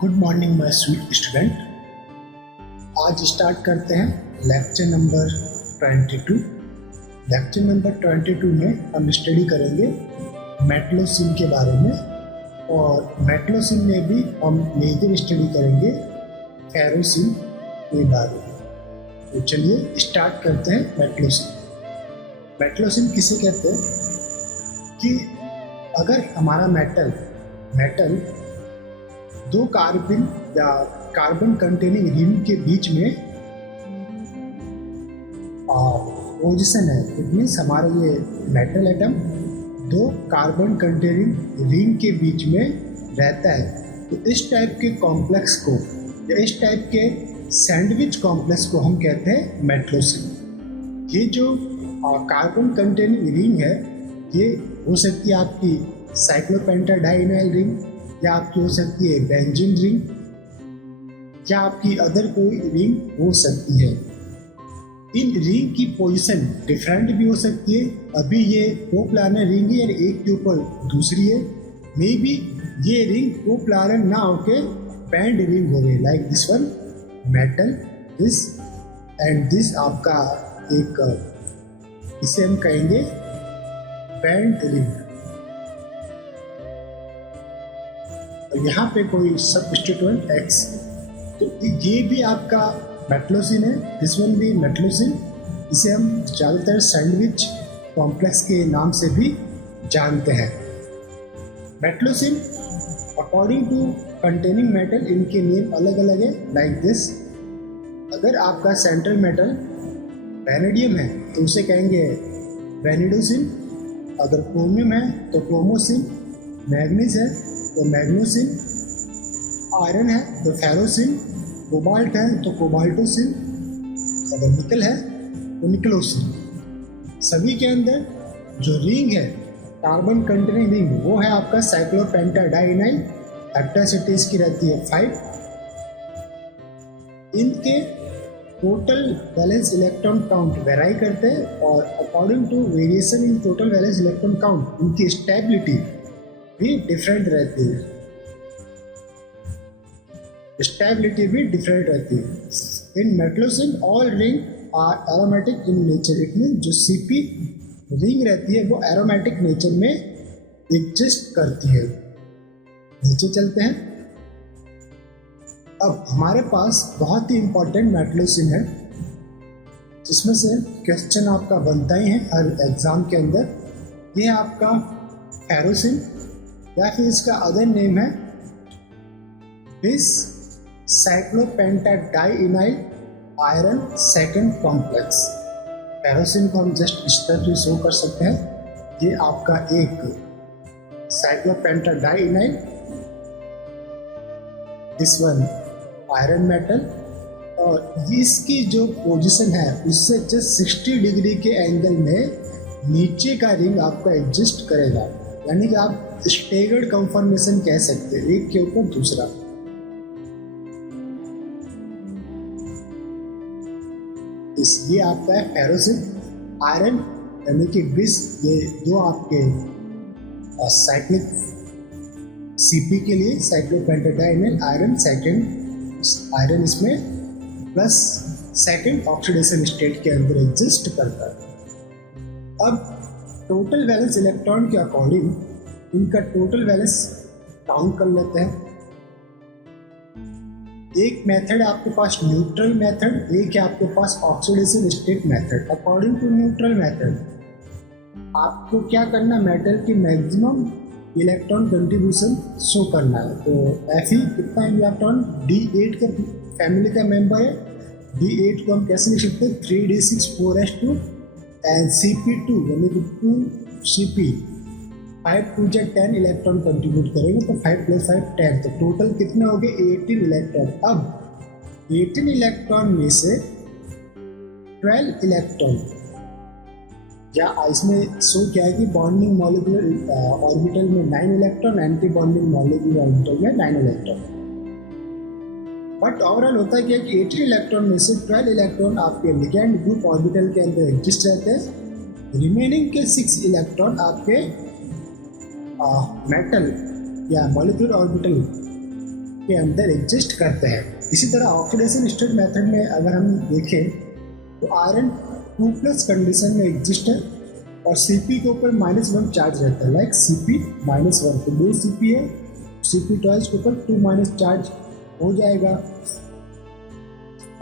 Good morning my sweet student. आज start करते हैं लेक्चर नंबर 22। लेक्चर नंबर 22 में हम स्टडी करेंगे मेटलोसिन के बारे में, और मेटलोसिन में भी हम मेजर स्टडी करेंगे फेरोसिन के बारे में। तो चलिए स्टार्ट करते हैं मेटलोसिन। मेटलोसिन किसे कहते हैं कि अगर हमारा मेटल दो कार्बन या कार्बन कंटेनिंग रिंग के बीच में पोजीशन है, इट मीन्स हमारा ये मेटल एटम दो कार्बन कंटेनिंग रिंग के बीच में रहता है, तो इस टाइप के कॉम्प्लेक्स को या इस टाइप के सैंडविच कॉम्प्लेक्स को हम कहते हैं मेटलोसिन। ये जो कार्बन कंटेनिंग रिंग है, ये हो सकती है आपकी साइक्लोपेंटाडाइनाइल रिंग, या आपकी हो सकती है बेंजीन रिंग, या आपकी अदर कोई रिंग हो सकती है। इन रिंग की पोजीशन डिफरेंट भी हो सकती है। अभी ये कोप्लानर रिंग है, एक के ऊपर दूसरी है। मे बी ये रिंग कोप्लानर ना होके बैंड रिंग हो गई, like this one metal this and this आपका एक, इसे हम कहेंगे बैंड रिंग। यहाँ पे कोई सबस्टिट्यूएंट X, तो ये भी आपका मेटलोसिन है, दिस वन भी मेटलोसिन। इसे हम ज़्यादातर सैंडविच कॉम्प्लेक्स के नाम से भी जानते हैं। मेटलोसिन अकॉर्डिंग टू कंटेनिंग मेटल, इनके नेम अलग अलग है, लाइक दिस। अगर आपका सेंट्रल मेटल वेनेडियम है तो उसे कहेंगे वेनिडोसिन, अगर क्रोमियम है तो क्रोमोसिन, मैग्नीज है तो मैग्नीसिन, आयरन है तो फेरोसिन, कोबाल्ट है तो कोबाल्टोसिन, अगर निकल है तो निकलोसिन। सभी के अंदर जो रिंग है कार्बन कंटेनिंग रिंग, वो है आपका साइक्लोपेंटाडाइनाइल, हेप्टासिटी इसकी रहती है 5। इनके total valence electron count vary करते हैं, और according to variation in total valence electron count इनकी स्टेबिलिटी भी डिफरेंट रहती है। स्टेबिलिटी भी डिफरेंट रहती है। In metallocene all ring are aromatic in nature, it mean जो सीपी रिंग रहती है वो एरोमेटिक नेचर में एग्जिस्ट करती है। नीचे चलते हैं। अब हमारे पास बहुत ही इंपॉर्टेंट मेटलोसिन है, जिसमें से क्वेश्चन आपका बनता ही है हर एग्जाम के अंदर। ये आपका फेरोसिन, या फिर इसका अदर नेम है बिस cyclopentadienyl iron second complex. Ferrocene को हम जस्ट इस तरह से शो कर सकते हैं। ये आपका एक cyclopentadienyl, this one iron metal, और इसकी जो पोजीशन है उससे जस्ट 60 डिग्री के एंगल में नीचे का रिंग आपका एग्जिस्ट करेगा, यानी कि आप स्टेगर्ड कंफर्मेशन कह सकते हैं, एक के ऊपर दूसरा। ये आपका है फेरोसिन। आयरन यानी कि बिस, ये दो आपके साइक्लिक सीपी के लिए साइक्लोपेंटाडाइनाइल आयरन सेकेंड, आयरन इसमें प्लस सेकेंड ऑक्सीडेशन स्टेट के अंदर एग्जिस्ट करता है। अब टोटल वैलेंस इलेक्ट्रॉन के अकॉर्डिंग इनका टोटल वैलेंस काउंट कर लेते हैं। एक मेथड है आपके पास न्यूट्रल मेथड, एक है आपके पास oxidation state method. According to neutral method आपको क्या करना है, मेटल की मैक्सिमम इलेक्ट्रॉन कंट्रीब्यूशन शो करना है। तो Fe कितना इलेक्ट्रॉन, D8 का फैमिली का मेंबर है। D8 को हम कैसे लिख सकते हैं, 3d6 4s2, एंड Cp2 यानी कि 2Cp 5 2 10 इलेक्ट्रॉन कंट्रीब्यूट करेंगे, तो 5 + 5 10, तो टोटल कितने हो गए 18 इलेक्ट्रॉन। अब 18 इलेक्ट्रॉन में से 12 इलेक्ट्रॉन, या इसमें शो क्या है कि बॉन्डिंग मॉलिक्यूलर ऑर्बिटल में 9 electron, anti bonding molecular orbital में 9 इलेक्ट्रॉन। बट ओवरऑल होता है क्या कि 18 इलेक्ट्रॉन में से 12 इलेक्ट्रॉन आपके लिगैंड ग्रुप ऑर्बिटल के अंदर एग्जिस्ट रहते हैं। रिमेनिंग के 6 इलेक्ट्रॉन आपके मेटल या मॉलिक्यूलर ऑर्बिटल के अंदर एग्जिस्ट करते हैं। इसी तरह ऑक्सीडेशन स्टेट मेथड में अगर हम देखें तो आयरन 2+ कंडीशन में एग्जिस्ट है और Cp के ऊपर -1 चार्ज रहता है, लाइक Cp-1, तो 2 Cp है, Cp12 के ऊपर 2- चार्ज हो जाएगा।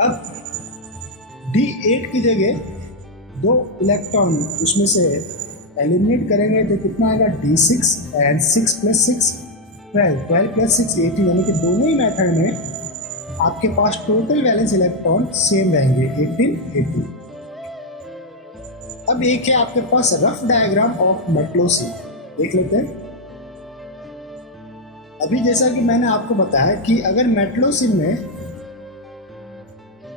अब D8 की जगह 2 इलेक्ट्रॉन उसमें से एलिमिनेट करेंगे तो कितना आएगा, D6 एंड 6 + 6 12 + 6 18, यानी कि दोनों ही मेथड में आपके पास टोटल वैलेंस इलेक्ट्रॉन सेम रहेंगे 18। अब एक है आपके पास रफ डायग्राम ऑफ मेटलोसिन, देख लेते हैं। अभी जैसा कि मैंने आपको बताया कि अगर मेटलोसिन में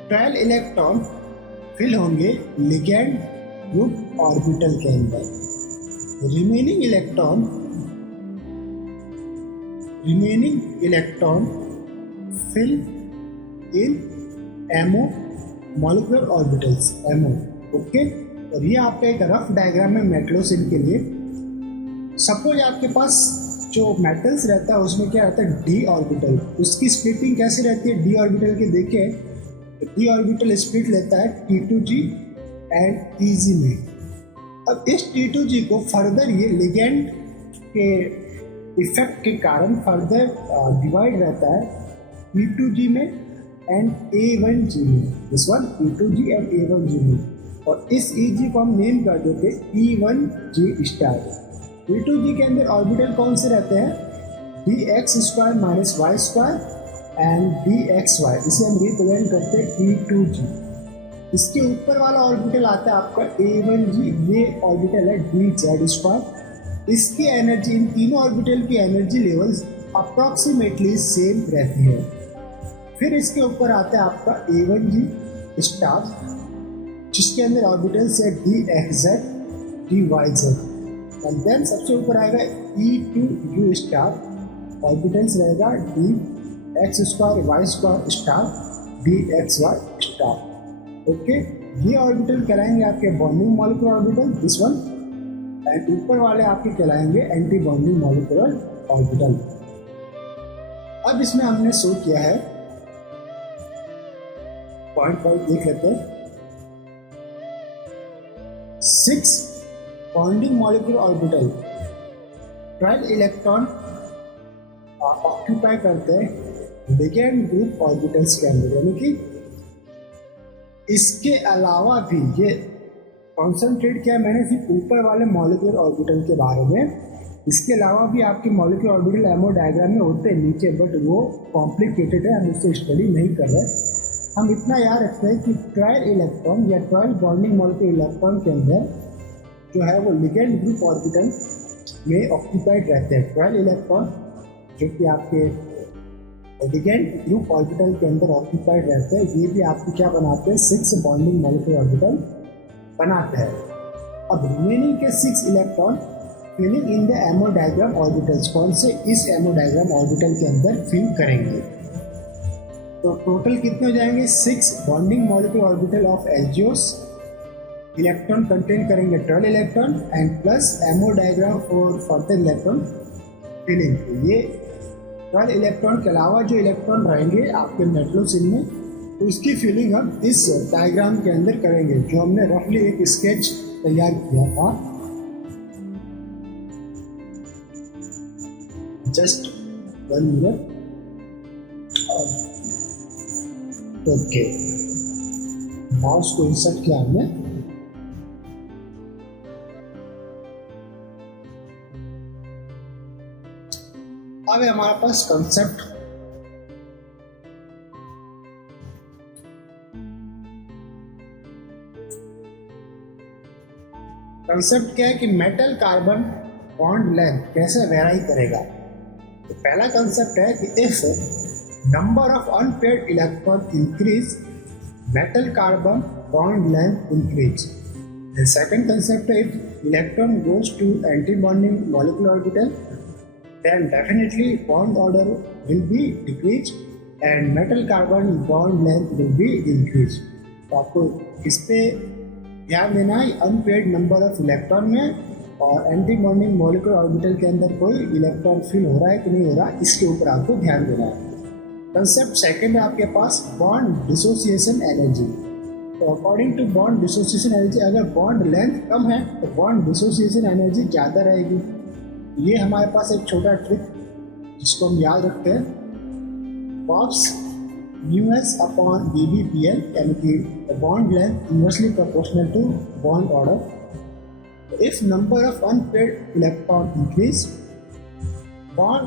12 इलेक्ट्रॉन फिल होंगे लिगैंड ग्रुप ऑर्बिटल के अंदर, remaining electron fill in MO molecular orbitals, MO, okay. और ये आपका एक रफ डायग्राम है मेटलोसिन के लिए। सपोज आपके पास जो मेटल्स रहता है उसमें क्या रहता है, डी ऑर्बिटल, उसकी स्प्लिटिंग कैसे रहती है, डी ऑर्बिटल के देखें, डी ऑर्बिटल स्प्लिट लेता है T2G एंड Tg में। अब इस T2G को फर्दर ये लिगेंड के इफेक्ट के कारण फर्दर डिवाइड रहता है E2G में एंड A1G में, this one E2G and A1G में, और इस Eg को हम नेम कर देते E1G स्टार। E2G के अंदर ऑर्बिटल कौन से रहते हैं, dx² - y² एंड dxy, इसे हम रिप्रेजेंट करते हैं E2G। इसके ऊपर वाला ऑर्बिटल आता है आपका A1G, ये ऑर्बिटल है dz²। इसकी एनर्जी, इन तीनों ऑर्बिटल की एनर्जी लेवल्स अप्रॉक्सीमेटली सेम रहती है। फिर इसके ऊपर आता है आपका A1G स्टार, जिसके अंदर ऑर्बिटल्स है dxz, dyz, एंड देन सबसे ऊपर आएगा E2U स्टार, ऑर्बिटल्स रहेगा dx² y² star dxy star, okay. ये ऑर्बिटल कहलाएंगे आपके bonding molecular orbital, this one, and ऊपर वाले आपके कहलाएंगे एंटी बॉन्डिंग मॉलिक्यूलर ऑर्बिटल। अब इसमें हमने शो किया है, पॉइंट देख लेते हैं। 6 bonding molecular orbital 12 electron occupy करते हैं लिगैंड ग्रुप ऑर्बिटल्स के अंदर, यानी कि इसके अलावा भी ये कॉन्सेंट्रेट किया मैंने सिर्फ ऊपर वाले मॉलिक्यूलर ऑर्बिटल के बारे में, इसके अलावा भी आपके मॉलिक्यूलर ऑर्बिटल एमओ डायग्राम में होते हैं नीचे, बट वो कॉम्प्लिकेटेड है, हम उससे स्टडी नहीं कर रहे। हम इतना याद रखते हैं कि 12 इलेक्ट्रॉन या 12 बॉन्डिंग मॉलिक्यूलर इलेक्ट्रॉन के अंदर जो है वो लिगैंड ग्रुप ऑर्बिटल में ऑक्यूपाइड रहते हैं। 12 इलेक्ट्रॉन जो कि आपके लिगैंड ग्रुप ऑर्बिटल के अंदर ऑक्यूपाइड रहते हैं, ये भी आपको क्या बनाते हैं, 6 बॉन्डिंग मॉलिक्यूलर ऑर्बिटल बनाते हैं। अब रिमेनिंग के 6 electron filling in the MO diagram orbitals, कौन से, इस एमओ डायग्राम ऑर्बिटल के अंदर फिल करेंगे। तो टोटल कितने हो जाएंगे, 6 बॉन्डिंग मॉलिक्यूलर ऑर्बिटल ऑफ एल्जियोस, इलेक्ट्रॉन कंटेन करेंगे 12 electron and plus MO diagram for further electron filling. ये 12 इलेक्ट्रॉन के अलावा जो इलेक्ट्रॉन रहेंगे आपके मेटलोसिन में, तो उसकी फिलिंग हम इस डायग्राम के अंदर करेंगे, जो हमने रफली एक स्केच तैयार किया था। जस्ट 1 मिनट, ओके, माउस को इंसर्ट किया हमने। अब है हमारे पास कंसेप्ट। कंसेप्ट क्या है कि मेटल कार्बन बॉन्ड लेंथ कैसे वेराई करेगा। तो पहला कंसेप्ट है कि if number of unpaired electron increase, metal carbon bond length increase. The second concept is electron goes to anti-bonding molecular orbital, then definitely bond order will be decreased and metal carbon bond length will be increased. तो आपको इस पे ध्यान देना है unpaired number of electron में और anti bonding molecular orbital के अंदर कोई इलेक्ट्रॉन फिल हो रहा है कि नहीं हो रहा, इसके ऊपर आपको ध्यान देना है। कंसेप्ट सेकंड है आपके पास बॉन्ड डिसोसिएशन एनर्जी। तो according to bond dissociation energy, अगर बॉन्ड लेंथ कम है तो बॉन्ड डिसोसिएशन एनर्जी ज़्यादा रहेगी। ये हमारे पास एक छोटा ट्रिक जिसको हम याद रखते हैं, बॉक्स μs अपॉन BBPL, यानी कि bond length inversely proportional to bond order. If number of unpaired electron increase, bond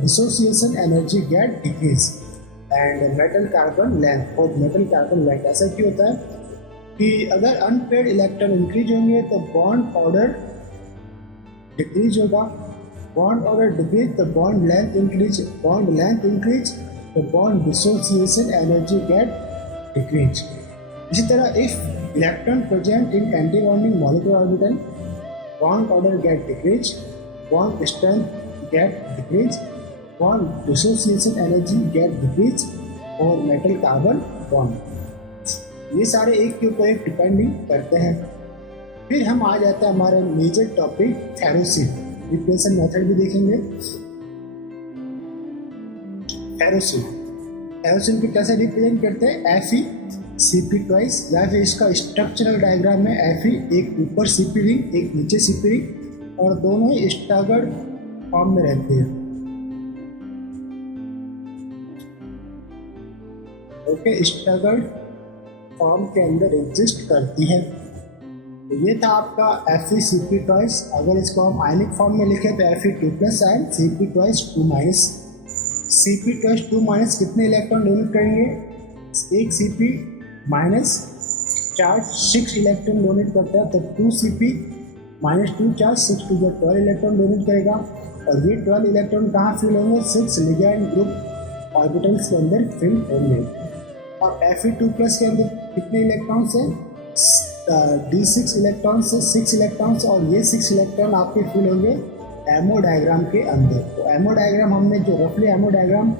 dissociation energy get decrease and metal carbon length और metal carbon length। ऐसा क्यों होता है कि अगर अनपेयर्ड इलेक्ट्रॉन इंक्रीज होंगे तो बॉन्ड ऑर्डर डिक्रीज होगा, बॉन्ड ऑर्डर डिक्रीज तो bond length increase, bond length increase तो bond dissociation energy get decrease. इसी तरह if electron present in anti bonding molecular orbital, bond order get decrease, bond strength get decrease, bond dissociation energy get decrease और metal carbon bond। ये सारे एक के ऊपर एक डिपेंडिंग करते हैं। फिर हम आ जाते हैं हमारे मेजर टॉपिक फेरोसिन। रिप्लेसन मेथड भी देखेंगे। फेरोसिन को कैसे रिप्रेजेंट करते हैं, Fe ट्वाइस, या फिर इसका स्ट्रक्चरल डायग्राम में Fe एक ऊपर Cp रिंग एक नीचे Cp रिंग और दोनों ही स्टैगर्ड फॉर्म में रहती है। ओके, स्टैगर्ड फॉर्म के अंदर एग्जिस्ट करती है। तो ये था आपका Fe ट्वाइस। अगर इसको हम आयनिक फॉर्म में लिखें तो Fe2+ and Cp twice 2-। Cp twice 2- कितने इलेक्ट्रॉन डोनेट करेंगे, एक Cp minus charge 6 electron donate करता है, तो 2Cp -2 charge 6 to 12 electron donate करेगा। और ये 12 इलेक्ट्रॉन कहाँ फिल होंगे, 6 लिगैंड ग्रुप ऑर्बिटल्स के अंदर फिल होंगे। और Fe2+ के अंदर कितने इलेक्ट्रॉन्स हैं, D6 इलेक्ट्रॉन से 6 इलेक्ट्रॉन्स, और ये 6 इलेक्ट्रॉन आपके फिल होंगे एमओ डायग्राम के अंदर। तो एमओ डायग्राम हमने जो रफली एमओ डायग्राम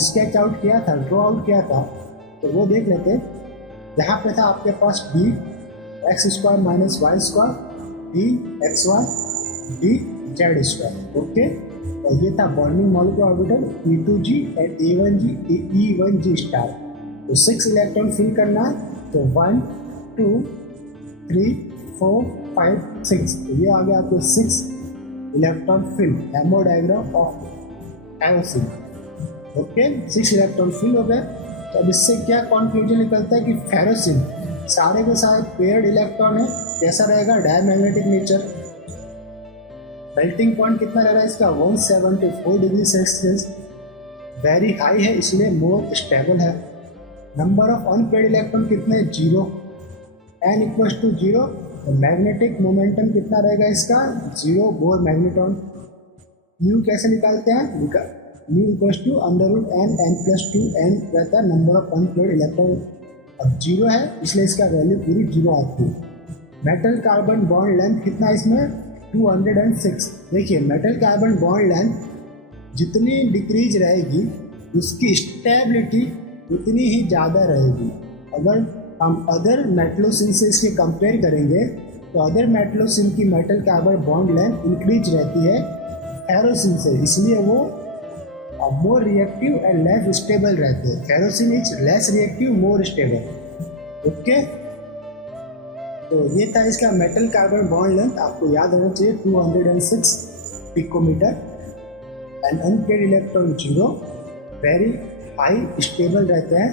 स्केच आउट किया था, ड्रॉ आउट किया था, तो वो देख लेते हैं। यहाँ पे था आपके पास D x² - y², D xy, D z²। Okay, और ये था bonding molecular orbital E2G and A1G E1G star. तो 6 इलेक्ट्रॉन फिल करना है, तो 1 2 3 4 5 6, तो ये आ गया आपको 6 electron fill MO diagram of ferrocene. Okay, 6 electron fill हो गए। तो अब इससे क्या कंक्लूजन निकलता है कि फेरोसिन सारे के सारे पेयर्ड इलेक्ट्रॉन है। कैसा रहेगा, डायमैग्नेटिक नेचर। मेल्टिंग पॉइंट कितना रहेगा इसका, 174 डिग्री सेल्सियस, वेरी हाई है इसलिए मोर स्टेबल है। नंबर ऑफ अनपेयर्ड इलेक्ट्रॉन कितने, 0, n = 0। मैग्नेटिक मोमेंटम कितना रहेगा इसका, 0, मोर मैग्नेट्रॉन। म्यू कैसे निकालते हैं, म्यू = n+2n रहता है नंबर ऑफ अनपेयर्ड इलेक्ट्रॉन। अब 0 है इसलिए इसका वैल्यू पूरी 0 आती है। मेटल कार्बन बॉन्ड लेंथ कितना इसमें, 206। देखिए, मेटल कार्बन बॉन्ड लेंथ जितनी डिक्रीज रहेगी उसकी स्टेबिलिटी उतनी ही ज़्यादा रहेगी। अगर हम अदर मेटलोसिन से इसके कंपेयर करेंगे तो अदर मेटलोसिन की metal carbon bond length increase रहती है फेरोसिन से, इसलिए वो more reactive and less stable रहते हैं। Ferrocene is less reactive, more stable. Okay, तो ये था इसका मेटल कार्बन बॉन्ड लेंथ, आपको याद होना चाहिए 206 picometer. And unpaired electron 0, very high stable रहते हैं,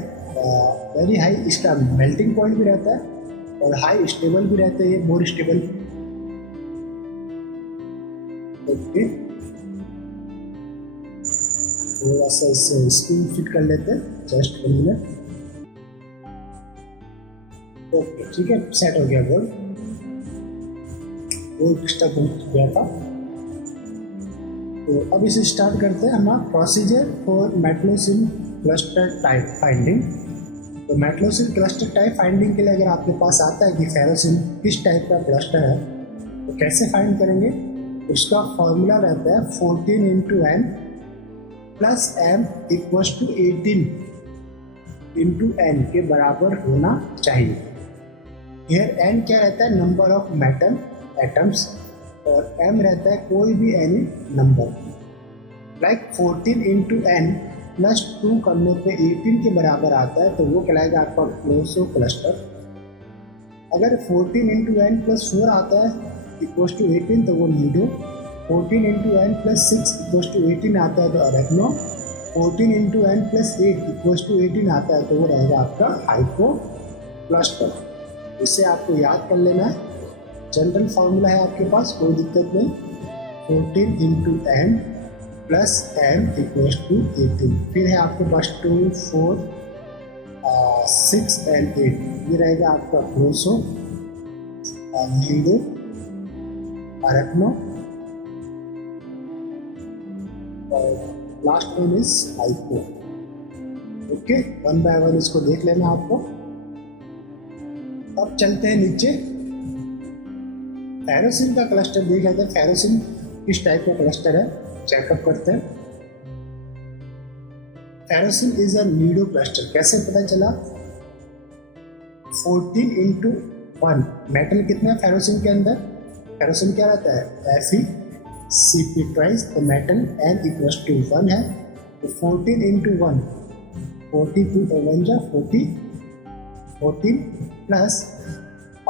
वेरी हाई इसका मेल्टिंग पॉइंट भी रहता है और हाई स्टेबल भी रहते हैं, मोर स्टेबल। ओके, थोड़ा सा इससे स्क्रीन फिट कर लेते हैं, जस्ट 1 मिनट। ओके, ठीक है, सेट हो गया बोर्ड, डिस्टर्ब हो गया था। तो अब इसे स्टार्ट करते हैं हमारा procedure for metallocene cluster type finding. तो मेटलोसिन क्लस्टर टाइप फाइंडिंग के लिए अगर आपके पास आता है कि फेरोसिन किस टाइप का क्लस्टर है, तो कैसे फाइंड करेंगे, उसका फॉर्मूला रहता है 14 × n + m = 18 × n के बराबर होना चाहिए। here n क्या रहता है, नंबर ऑफ मेटल एटम्स, और m रहता है कोई भी any number. Like 14 × n plus 2 करने पे 18 के बराबर आता है तो वो कहलाएगा आपका क्लोसो क्लस्टर। अगर 14 इंटू एन प्लस 4 आता है इक्वल्स टू 18 तो वो nido. 14 into n plus 6 equals to 18 आता है तो arachno. 14 into n plus 8 equals to 18 आता है तो वो रहेगा आपका हाइपो क्लस्टर। इसे आपको याद कर लेना है, जनरल फार्मूला है आपके पास, कोई दिक्कत नहीं। 14 into n plus n equals to 18। फिर है आपके पास 2, 4, 6 एंड 8, ये रहेगा आपका क्लोसो, नीडो, अरेक्नो और last one is hypo. Okay, one by one इसको देख लेना आपको। अब चलते हैं नीचे, फेरोसिन का क्लस्टर देख लेते हैं। फेरोसिन किस टाइप का क्लस्टर है चेकअप करते हैं। Ferrocene is a Nido cluster. कैसे पता चला? 14 इंटू 1 मेटल कितना है फेरोसिन के अंदर? फेरोसिन क्या रहता है? FeCp twice the metal n equals to 1 है तो 14 इंटू 1 42 1 जा 40 14 प्लस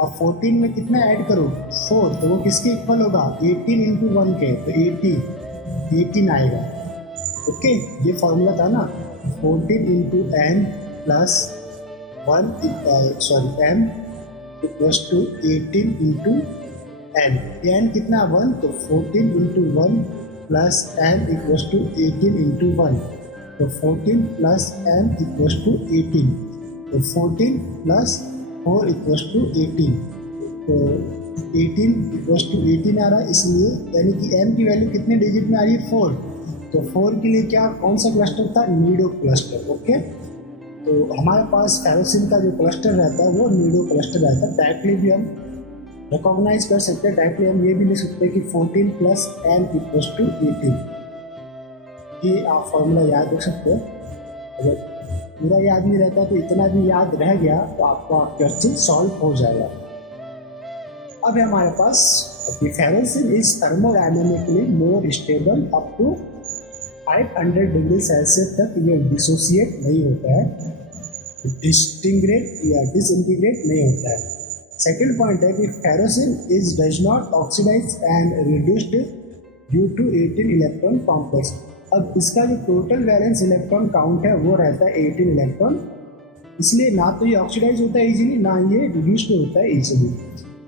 अब 14 में कितना ऐड करो 4 तो वो किसके इक्वल होगा? 18 इंटू 1 के तो 18 आएगा। ओके, ये फॉर्मूला था ना, 14 into n plus 1 m equals to 18 into n. N कितना 1 तो 14 into 1 plus n equals to 18 into 1 तो 14 प्लस एन इक्वल्स टू 18 तो 14 प्लस 4 इक्वल्स टू 18 तो 18 इक्वल्स टू 18 आ रहा है, इसलिए यानी कि m की वैल्यू कितने डिजिट में आ रही है? 4। तो 4 के लिए क्या कौन सा क्लस्टर था? Nido cluster. ओके, तो हमारे पास फेरोसिन का जो क्लस्टर रहता है वो नीडो क्लस्टर रहता है। डायरेक्टली भी हम रिकॉग्नाइज कर सकते हैं, डायरेक्टली हम ये भी लिख सकते हैं कि 14 प्लस एन इक्वल्स टू 18। ये आप फॉर्मूला याद रख सकते हैं। अगर पूरा याद नहीं रहता तो इतना भी याद रह गया तो आपका क्वेश्चन सॉल्व हो जाएगा। अब है हमारे पास ferrocene is thermodynamically more stable up to 500 degree Celsius तक ये डिसोसिएट नहीं होता है, डिसइंटीग्रेट या डिसइंटीग्रेट नहीं होता है। सेकेंड पॉइंट है कि ferrocene is does not oxidize and reduced due to 18 electron complex. अब इसका जो टोटल वैलेंस इलेक्ट्रॉन काउंट है वो रहता है 18 इलेक्ट्रॉन, इसलिए ना तो ये ऑक्सीडाइज होता है इजीली, ना ये रिड्यूस्ड होता है इजीली,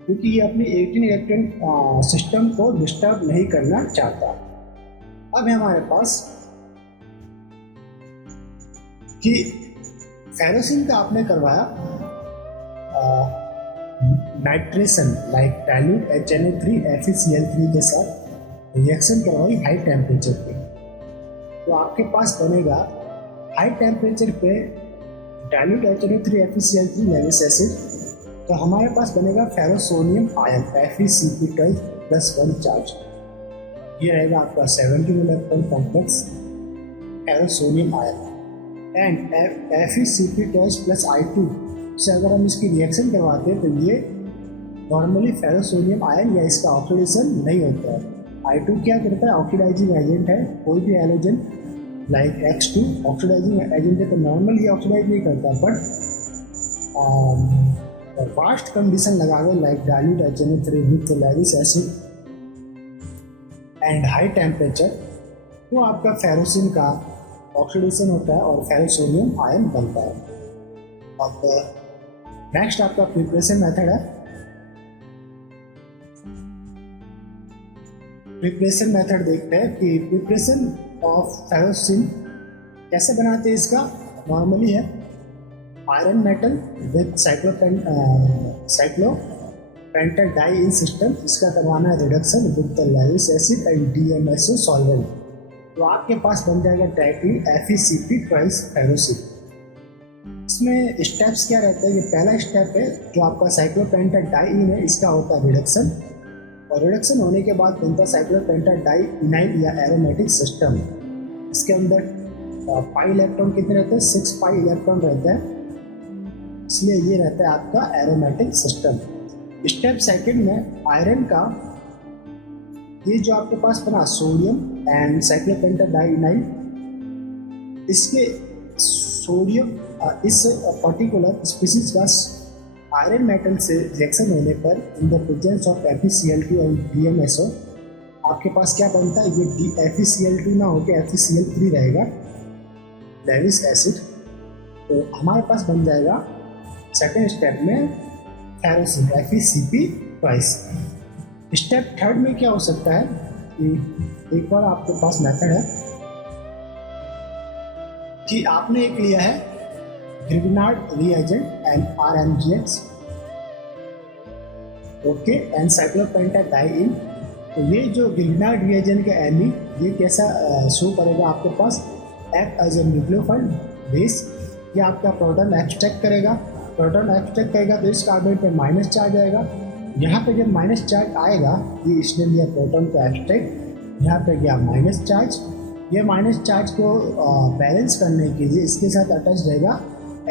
क्योंकि ये अपने 18 इलेक्ट्रॉन सिस्टम को डिस्टर्ब नहीं करना चाहता। अब है हमारे पास कि फेरोसिन का आपने करवाया nitration like dilute HNO3 FeCl3 के साथ रिएक्शन करवाई हाई टेम्परेचर पे, तो आपके पास बनेगा हाई टेम्परेचर पे dilute HNO3 FeCl3 Lewis acid, तो हमारे पास बनेगा फेरोसोनियम आयन FeCp+1 चार्ज। ये रहेगा आपका 17 electron complex ferrocenium ion and FeCp+I2 से अगर हम इसकी रिएक्शन करवाते हैं तो ये नॉर्मली फेरोसोनियम आयन या इसका ऑक्सीडेशन नहीं होता है। I2 क्या करता है? ऑक्सीडाइजिंग एजेंट है, कोई भी एलोजन लाइक X2 ऑक्सीडाइजिंग एजेंट है तो नॉर्मली ये ऑक्सीडाइज नहीं करता, बट वास्ट कंडीशन लगा गए like dilute HNO3 with Levi's acid and high temperature तो आपका फेरोसिन का ऑक्सीडेशन होता है और फेरोसोनियम आयन बनता है। अब नेक्स्ट आपका प्रिपरेशन मेथड है। प्रिपरेशन मेथड देखते हैं कि प्रिपरेशन ऑफ फेरोसिन कैसे बनाते हैं। इसका नॉर्मली है iron metal with cyclopentadiene system, इसका करवाना है reduction with the Lewis acid and DMSO solvent, तो आपके पास बन जाएगा डायरेक्टली FeCp+ फेरोसिन। इसमें स्टेप्स क्या रहता है कि पहला स्टेप है जो आपका साइक्लोपेंटेट डाइइन है, इसका होता है रिडक्शन, और रिडक्शन होने के बाद बनता है साइक्लोपेंटेट डाइइनाइन या एरोमेटिक सिस्टम। इसके अंदर पाई इलेक्ट्रॉन कितने रहते हैं? 6 पाई इलेक्ट्रॉन रहते हैं, इसलिए ये रहता है आपका एरोमेटिक सिस्टम। स्टेप सेकंड में आयरन का ये जो आपके पास बना सोडियम एंड साइक्लोपेंटेट डाइइनाइन, इसके सोडियम इस पर्टिकुलर स्पीसीज का आयरन मेटल से रिएक्शन होने पर इन द प्रेजेंस ऑफ FeCl2 और DMSO आपके पास क्या बनता है, ये FeCl2 ना होकर FeCl3 रहेगा, लेविस एसिड। तो हमारे पास बन जाएगा सेकेंड स्टेप में फेरोसिन FeCp2। स्टेप थर्ड में क्या हो सकता है कि एक बार आपके पास मेथड है कि आपने एक लिया है Grignard reagent and RMGX, okay, and cyclopentadiene. तो ये जो ग्रिग्नार्ड रिएजेंट का Me ये कैसा शो करेगा आपके पास, act as a nucleophile base, ये आपका प्रोटॉन एक्सट्रैक्ट करेगा। प्रोटॉन एक्सट्रैक्ट करेगा तो इस कार्बन पे माइनस चार्ज आएगा। यहाँ पे जब माइनस चार्ज आएगा, ये इसने लिया प्रोटॉन को एक्सट्रैक्ट, यहाँ पे गया माइनस चार्ज। ये माइनस चार्ज को बैलेंस करने के लिए इसके साथ अटैच रहेगा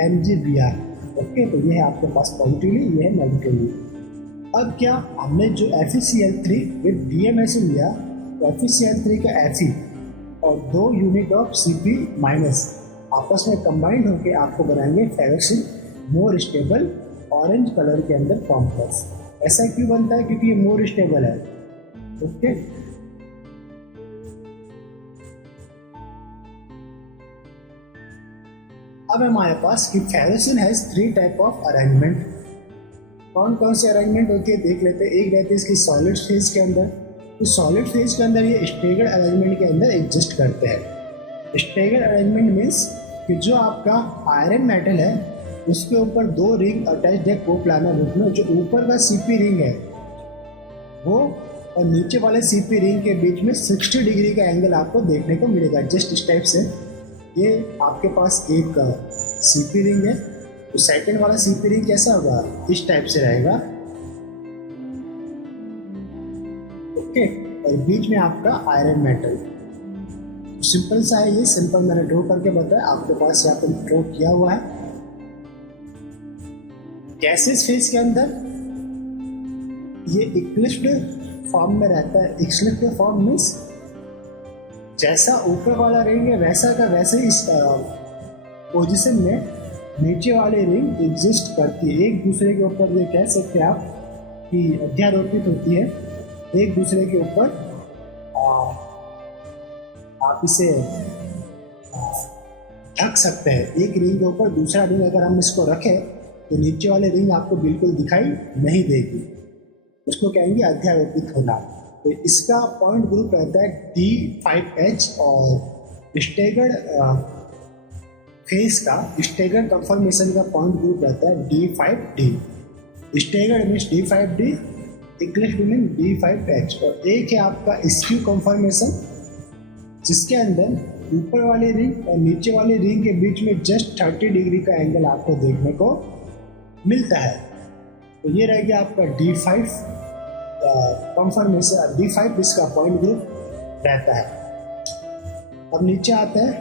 MgBr, ओके। तो ये है आपके पास पॉजिटिवली, ये है नेगेटिवली। अब क्या हमने जो FeCl3 विद DMSO लिया, तो FeCl3 का Fe और 2 यूनिट ऑफ Cp माइनस आपस में कंबाइंड होकर आपको बनाएंगे ferrocene more stable orange colour के अंदर कॉम्प्लेक्स। ऐसा क्यों बनता है, क्योंकि ये मोर स्टेबल है, ओके। अब हमारे पास कि ferrocene has 3 type of arrangement. कौन कौन से अरेंजमेंट होती है देख लेते हैं। एक रहती है इसकी सॉलिड फेज के अंदर, तो सॉलिड फेज के अंदर ये स्टेगर्ड अरेंजमेंट के अंदर एग्जिस्ट करते हैं। स्टेगर्ड अरेंजमेंट मीन्स कि जो आपका आयरन मेटल है उसके ऊपर 2 रिंग अटैच्ड है कोप्लानर रूप में। जो ऊपर का Cp रिंग है वो और नीचे वाले Cp रिंग के बीच में 60 डिग्री का एंगल आपको देखने को मिलेगा। जस्ट इस टाइप से ये आपके पास एक Cp रिंग है, तो सेकंड वाला Cp रिंग कैसा होगा, इस टाइप से रहेगा, ओके। और बीच में आपका आयरन मेटल। सिंपल सा है ये, सिंपल मैंने ड्रॉ करके बताया, आपके पास यहाँ पर ड्रॉ किया हुआ है। गैसेस फेज के अंदर ये इक्लिप्स्ड फॉर्म में रहता है। इक्लिप्स्ड फॉर्म मीन्स जैसा ऊपर वाला रिंग है वैसा का वैसे इस पोजीशन में नीचे वाले रिंग एग्जिस्ट करती है। एक दूसरे के ऊपर ये कह सकते हैं आप कि अध्यारोपित होती है, एक दूसरे के ऊपर आप इसे ढक सकते हैं। एक रिंग के ऊपर दूसरा रिंग अगर हम इसको रखें तो नीचे वाले रिंग आपको बिल्कुल दिखाई नहीं देगी, उसको कहेंगे अध्यारोपित होना। तो इसका पॉइंट ग्रुप रहता है D5H और स्टेगर्ड फेस का स्टेगर्ड कंफर्मेशन का पॉइंट ग्रुप रहता है D5D। Staggered means D5D, eclipsed mean D5H। और एक है आपका स्क्यू कंफर्मेशन जिसके अंदर ऊपर वाले रिंग और नीचे वाले रिंग के बीच में जस्ट 30 डिग्री का एंगल आपको देखने को मिलता है। तो ये रह गया आपका D5 कंफर्मेशन, D5 इसका पॉइंट ग्रुप रहता है। अब नीचे आते हैं,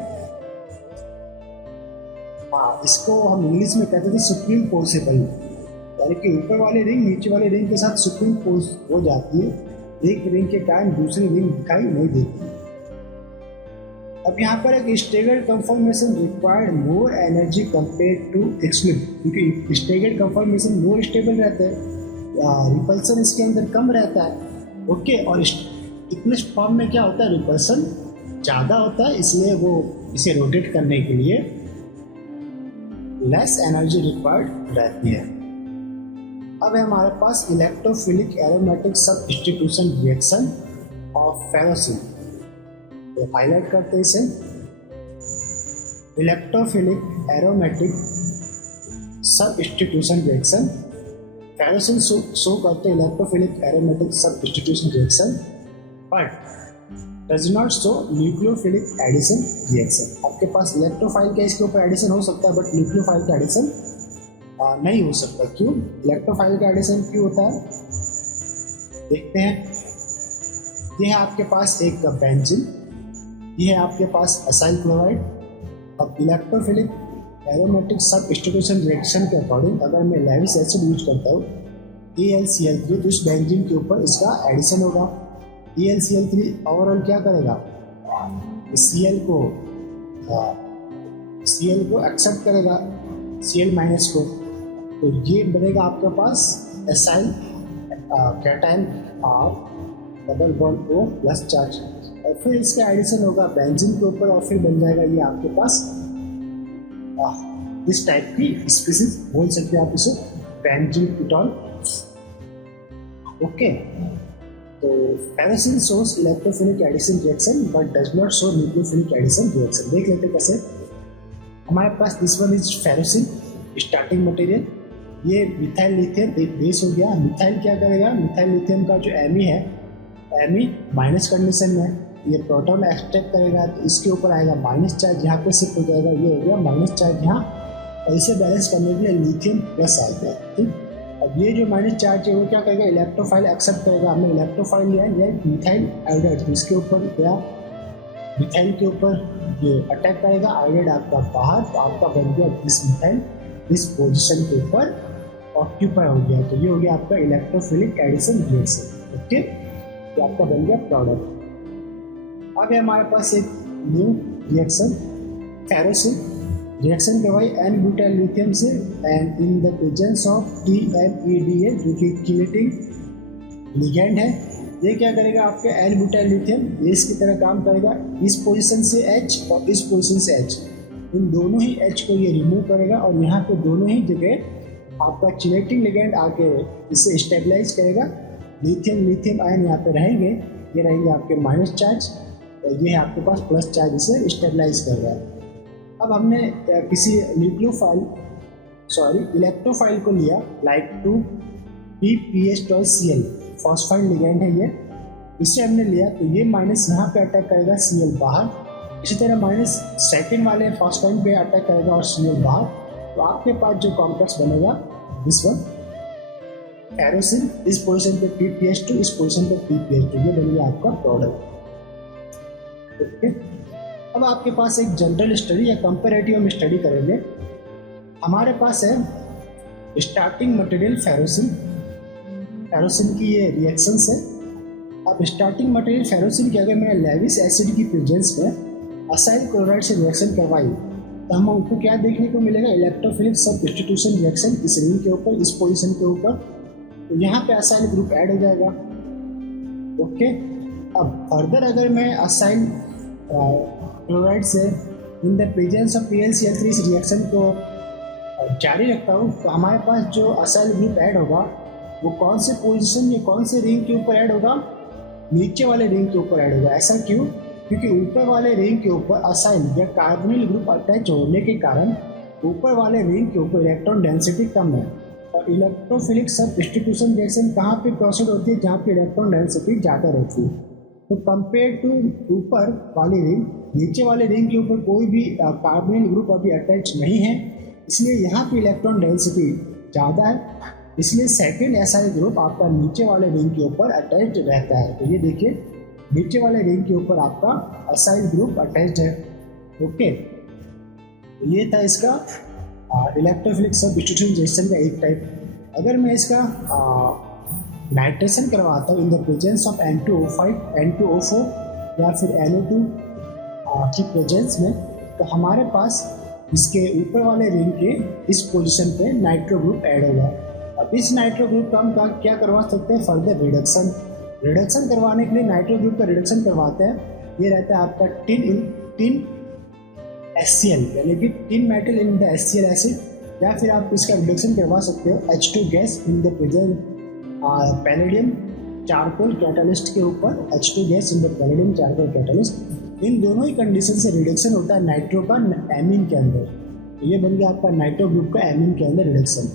इसको हम इंग्लिश में कहते थे सुप्रीम पोजिबल, यानी कि ऊपर वाले रिंग नीचे वाले रिंग के साथ सुप्रीम पोज हो जाती है, एक रिंग के कारण दूसरी रिंग दिखाई नहीं देती। अब यहाँ पर एक staggered conformation required more energy compare to exclude, क्योंकि स्टेगर्ड कंफर्मेशन मोर स्टेबल रहता है, रिपल्सन इसके अंदर कम रहता है, ओके। और इक्लिप्स्ड फॉर्म में क्या होता है, रिपल्सन ज़्यादा होता है, इसलिए वो इसे रोटेट करने के लिए लेस एनर्जी रिक्वायर्ड रहती है। अब है हमारे पास electrophilic aromatic substitution reaction of ferrocene, तो हाईलाइट करते हैं इसे। Electrophilic aromatic substitution reaction, ferrocene show करते हैं electrophilic aromatic substitution reaction, but does not show nucleophilic addition reaction. आपके पास इलेक्ट्रोफाइल का इसके ऊपर एडिशन हो सकता है, बट न्यूक्लियोफाइल का एडिशन नहीं हो सकता। क्यों? इलेक्ट्रोफाइल का एडिशन क्यों होता है, देखते हैं। ये है आपके पास एक बेंजीन, ये है आपके पास असाइल क्लोराइड। अब इलेक्ट्रोफिलिक एरोमेटिक सब्स्टिट्यूशन रिएक्शन के अकॉर्डिंग अगर मैं लेविस एसिड यूज करता हूँ AlCl3, तो इस बेंजीन के ऊपर इसका एडिशन होगा। AlCl3 ओवरऑल क्या करेगा, Cl को Cl को एक्सेप्ट करेगा Cl माइनस को, तो ये बनेगा आपके पास acyl cation R double bond O plus charge, और फिर इसका एडिशन होगा बेंजीन के ऊपर और फिर बन जाएगा ये आपके पास इस टाइप की स्पीसीज, बोल सकते हैं आप इसे बेंजीन कीटोन। ओके, तो ferrocene shows electrophilic addition reaction but does not show nucleophilic addition reaction. देख लेते कैसे। हमारे पास this one is ferrocene starting material, ये मिथाइल लिथियम एक बेस हो गया। मिथाइल क्या करेगा, मिथाइल लिथियम का जो एमी है, एमी माइनस कंडीशन में, ये प्रोटॉन एक्सट्रैक्ट करेगा तो इसके ऊपर आएगा माइनस चार्ज, यहाँ पे शिफ्ट हो जाएगा, ये हो गया माइनस चार्ज यहाँ, और इसे बैलेंस करने के लिए लिथियम प्लस आ गया। ठीक, अब ये जो माइनस चार्ज है वो क्या करेगा, इलेक्ट्रोफाइल एक्सेप्ट करेगा। हमने इलेक्ट्रोफाइल लिया है मिथाइल आयोडाइड, इसके ऊपर गया, मिथाइल के ऊपर ये अटैक करेगा, आयोडाइड आपका बाहर, तो आपका बन गया दिस मिथाइल इस पोजीशन के ऊपर ऑक्यूपाई हो गया, तो ये हो गया आपका इलेक्ट्रोफिलिक एडिशन रिएक्शन। ओके, तो आपका बन गया प्रोडक्ट। अब है हमारे पास एक न्यू रिएक्शन फेरोसिन, रिएक्शन करवाई एन ब्यूटाइल लिथियम से and in the presence of TMEDA जो कि किनेटिक लिगेंड है। ये क्या करेगा, आपके एन ब्यूटाइल लिथियम ये इसकी तरह काम करेगा, इस पोजीशन से H और इस पोजीशन से H, इन दोनों ही H को ये रिमूव करेगा और यहाँ पे दोनों ही जगह आपका किनेटिक लिगेंड आके इसे स्टेबलाइज करेगा। लिथियम आयन यहाँ पे रहेंगे, ये रहेंगे आपके माइनस चार्ज, और ये है आपके पास प्लस चार्ज, इसे स्टेबलाइज कर रहा है। अब हमने किसी इलेक्ट्रोफाइल को लिया like to PPH2Cl, phosphide ligand है ये, इसे हमने लिया तो ये माइनस यहाँ पे अटैक करेगा, Cl बाहर। इसी तरह माइनस सेकेंड वाले फॉस्फाइड पे अटैक करेगा और Cl बाहर, तो आपके पास जो कॉम्प्लेक्स बनेगा दिस वन फेरोसिन, इस पोजीशन पे PPH2, इस पोजीशन पे PPH2, ये बनेगा आपका प्रोडक्ट। ओके, अब आपके पास एक जनरल स्टडी या कंपैरेटिव में स्टडी करेंगे। हमारे पास है स्टार्टिंग मटेरियल फेरोसिन, फेरोसिन की ये रिएक्शंस है। अब स्टार्टिंग मटेरियल फेरोसिन की अगर मैंने लेविस एसिड की प्रेजेंस में असाइल क्लोराइड से रिएक्शन करवाई तो हम हमको क्या देखने को मिलेगा, इलेक्ट्रोफिलिक सब्स्टिट्यूशन रिएक्शन इस रिंग के ऊपर, इस पोजीशन के ऊपर, तो यहाँ पे असाइल ग्रुप ऐड हो जाएगा। ओके, अब फर्दर अगर मैं असाइल क्लोराइड से इन द प्रेजेंस ऑफ PlCl3 इस रिएक्शन को जारी रखता हूँ तो हमारे पास जो असाइल ग्रुप ऐड होगा वो कौन से पोजीशन या कौन से रिंग के ऊपर ऐड होगा, नीचे वाले रिंग के ऊपर ऐड होगा। ऐसा क्यों, क्योंकि ऊपर वाले रिंग के ऊपर असाइल या कार्बोनिल ग्रुप अटैच होने के कारण ऊपर वाले रिंग के ऊपर इलेक्ट्रॉन डेंसिटी कम है, और इलेक्ट्रोफिलिक सब्स्टिट्यूशन रिएक्शन कहाँ पे प्रोसीड होती है, जहाँ पे इलेक्ट्रॉन डेंसिटी ज़्यादा रहती है। तो कंपेयर टू ऊपर वाली रिंग, नीचे वाले रिंग के ऊपर कोई भी कार्बोनिल ग्रुप अभी अटैच नहीं है, इसलिए यहाँ पे इलेक्ट्रॉन डेंसिटी ज़्यादा है, इसलिए सेकेंड एसाइल ग्रुप आपका नीचे वाले रिंग के ऊपर अटैच्ड रहता है। तो ये देखिए नीचे वाले रिंग के ऊपर आपका असाइल ग्रुप अटैच्ड है। ओके, ये था इसका इलेक्ट्रोफिलिक सब्स्टिट्यूशन रिएक्शन का एक टाइप। अगर मैं इसका नाइट्रेशन करवाता हूँ इन the presence of N2O5, N2O4 या फिर NO2 की प्रेजेंस में, तो हमारे पास इसके ऊपर वाले रिंग के इस पोजीशन पे नाइट्रो ग्रुप ऐड होगा। अब इस नाइट्रो ग्रुप का हम क्या करवा सकते हैं, फर्दर रिडक्शन करवाने के लिए नाइट्रो ग्रुप का रिडक्शन करवाते हैं। ये रहता है आपका टिन HCl, यानी कि tin metal in the HCl acid, या फिर आप इसका रिडक्शन करवा सकते हो H2 gas in the presence palladium charcoal catalyst के ऊपर, H2 gas in the palladium charcoal catalyst. इन दोनों ही कंडीशन से रिडक्शन होता है नाइट्रो का एमीन के अंदर, तो ये बन गया आपका नाइट्रो ग्रुप का एमीन के अंदर रिडक्शन।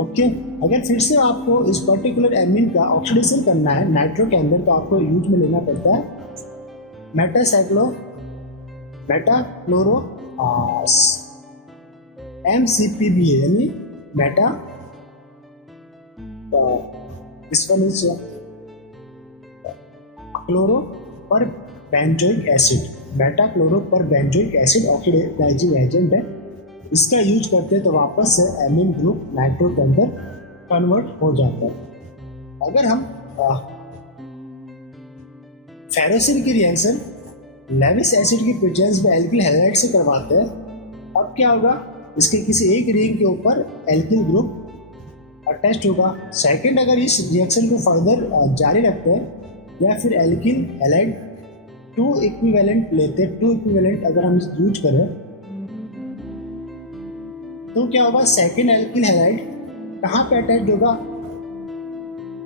ओके, अगर फिर से आपको इस पर्टिकुलर एमीन का ऑक्सीडेशन करना है नाइट्रो के अंदर, तो आपको यूज में लेना पड़ता है मेटाक्लोरो MCPBA, यानी Meta this one is chloro पर बेंजोइक एसिड, बेटा क्लोरो पर बेंजोइक एसिड ऑक्सीडाइजिंग एजेंट है। इसका यूज करते हैं तो वापस से एमीन ग्रुप नाइट्रो के अंदर कन्वर्ट हो जाता है। अगर हम फेरोसिन की रिएक्शन लेविस एसिड की प्रेजेंस में एल्किल हैलाइड से करवाते हैं अब क्या होगा, इसके किसी एक रिंग के ऊपर एल्किल ग्रुप अटैच होगा। सेकंड, अगर इस रिएक्शन को फर्दर जारी रखते हैं या फिर एल्किल हैलाइड टू इक्विवेलेंट लेते हैं, टू इक्विवेलेंट अगर हम यूज करें तो क्या होगा, सेकंड एल्किल हैलाइड कहाँ पे अटैच होगा,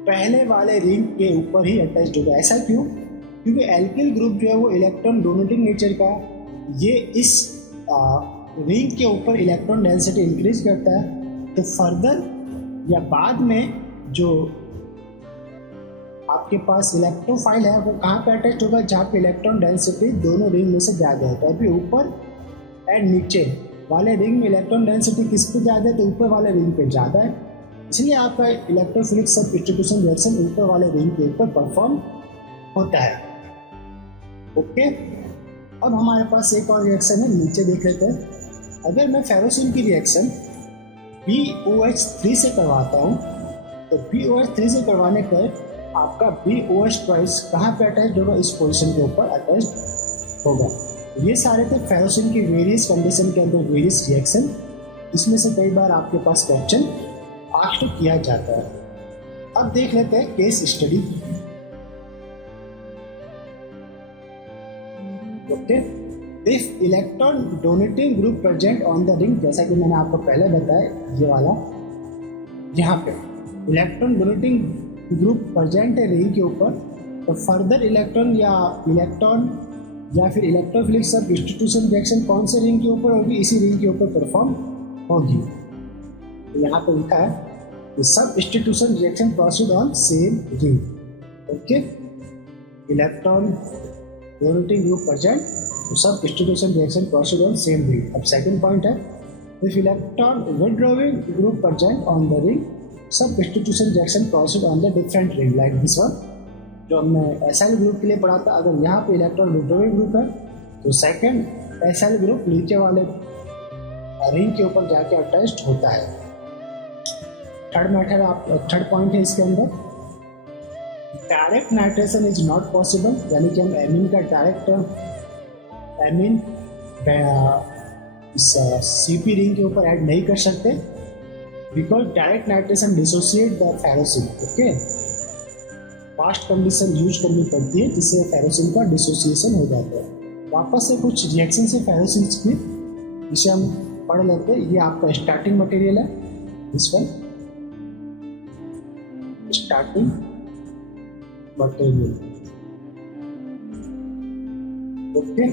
पहले वाले रिंग के ऊपर ही अटैच होगा। ऐसा क्यों? क्योंकि एल्किल ग्रुप जो है वो इलेक्ट्रॉन डोनेटिंग नेचर का, ये इस रिंग के ऊपर इलेक्ट्रॉन डेंसिटी इंक्रीज करता है। तो फर्दर या बाद में जो आपके पास इलेक्ट्रोफाइल है वो कहाँ पे अटैच होगा, जहाँ पे इलेक्ट्रॉन डेंसिटी दोनों रिंग में से ज़्यादा है। तो अभी ऊपर एंड नीचे वाले रिंग में इलेक्ट्रॉन डेंसिटी किस पे ज़्यादा है, तो ऊपर वाले रिंग पे ज़्यादा है, इसलिए आपका इलेक्ट्रोफिलिक सब्स्टिट्यूशन रिएक्शन ऊपर वाले रिंग के ऊपर परफॉर्म होता है। ओके, अब हमारे पास एक और रिएक्शन है, नीचे देख लेते हैं। अगर मैं फेरोसिन की रिएक्शन BOH3 से करवाता हूँ तो BOH3 से करवाने पर आपका BOH ट्वाइस कहाँ पे अटैच होगा, इस पोजीशन के ऊपर अटैच होगा। ये सारे थे फेरोसिन की वेरियस कंडीशन के अंदर वेरियस रिएक्शन, इसमें से कई बार आपके पास क्वेश्चन आस्ट किया जाता है। अब देख लेते हैं case study. Okay, if electron donating group present on the ring, जैसा कि मैंने आपको पहले बताया ये वाला, यहाँ पे इलेक्ट्रॉन डोनेटिंग ग्रुप प्रेजेंट है रिंग के ऊपर, तो फर्दर इलेक्ट्रॉन या फिर इलेक्ट्रोफिलिक सब्स्टिट्यूशन रिएक्शन कौन से रिंग के ऊपर होगी, इसी रिंग के ऊपर परफॉर्म होगी। तो यहाँ पे लिखा है कि substitution reaction proceed on same ring. Okay, electron donating group present, तो substitution reaction proceed on same ring. अब सेकंड पॉइंट है, if electron withdrawing group present on the ring, substitution reaction proceed on the different ring like this one, जो हमने SI group के लिए पढ़ा था। अगर यहाँ पे इलेक्ट्रॉन विथड्रॉइंग ग्रुप है तो सेकंड एसआई ग्रुप नीचे वाले रिंग के ऊपर जाके अटैच्ड होता है। थर्ड पॉइंट है इसके अंदर, direct nitration is not possible, यानी कि हम एमीन का डायरेक्ट एमीन इस CP रिंग के ऊपर ऐड नहीं कर सकते, because direct nitration dissociate the ferrocene. Okay, fast condition use करनी पड़ती है जिससे फेरोसिन का डिसोसिएशन हो जाता है। वापस से कुछ रिएक्शन से फेरोसिन की जिसे हम पढ़ लेते हैं। ये आपका स्टार्टिंग मटेरियल है, इस पर स्टार्टिंग मटेरियल। ओके,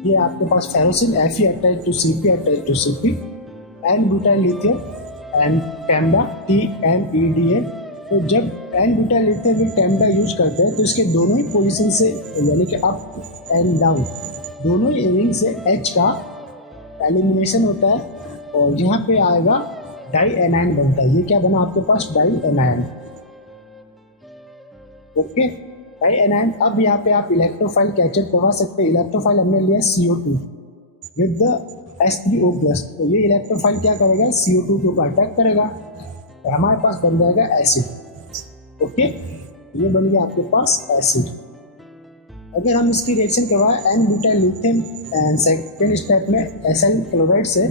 ये आपके पास ferrocene Fe attach to CP attach to CP, n butyl lithium and TMEDA TMEDA। तो जब n butyl lithium with TMEDA use करते हैं तो इसके दोनों ही पोजीशन से, यानी कि अप एंड डाउन दोनों ही रिंग से H का एलिमिनेशन होता है और यहाँ पे आएगा डाई एनायन बनता है। ये क्या बना आपके पास, di anion. Okay, di anion. अब यहाँ पे आप इलेक्ट्रोफाइल कैचअप करवा सकते हैं। इलेक्ट्रोफाइल हमने लिया CO2 विद द H3O+, तो ये इलेक्ट्रोफाइल क्या करेगा, CO2 के ऊपर अटैक करेगा और हमारे पास बन जाएगा एसिड। ओके, ये बन गया आपके पास एसिड। अगर हम इसकी रिएक्शन करवाएं N-ब्यूटाइल लिथियम एंड सेकेंड स्टेप में एसाइल क्लोराइड से,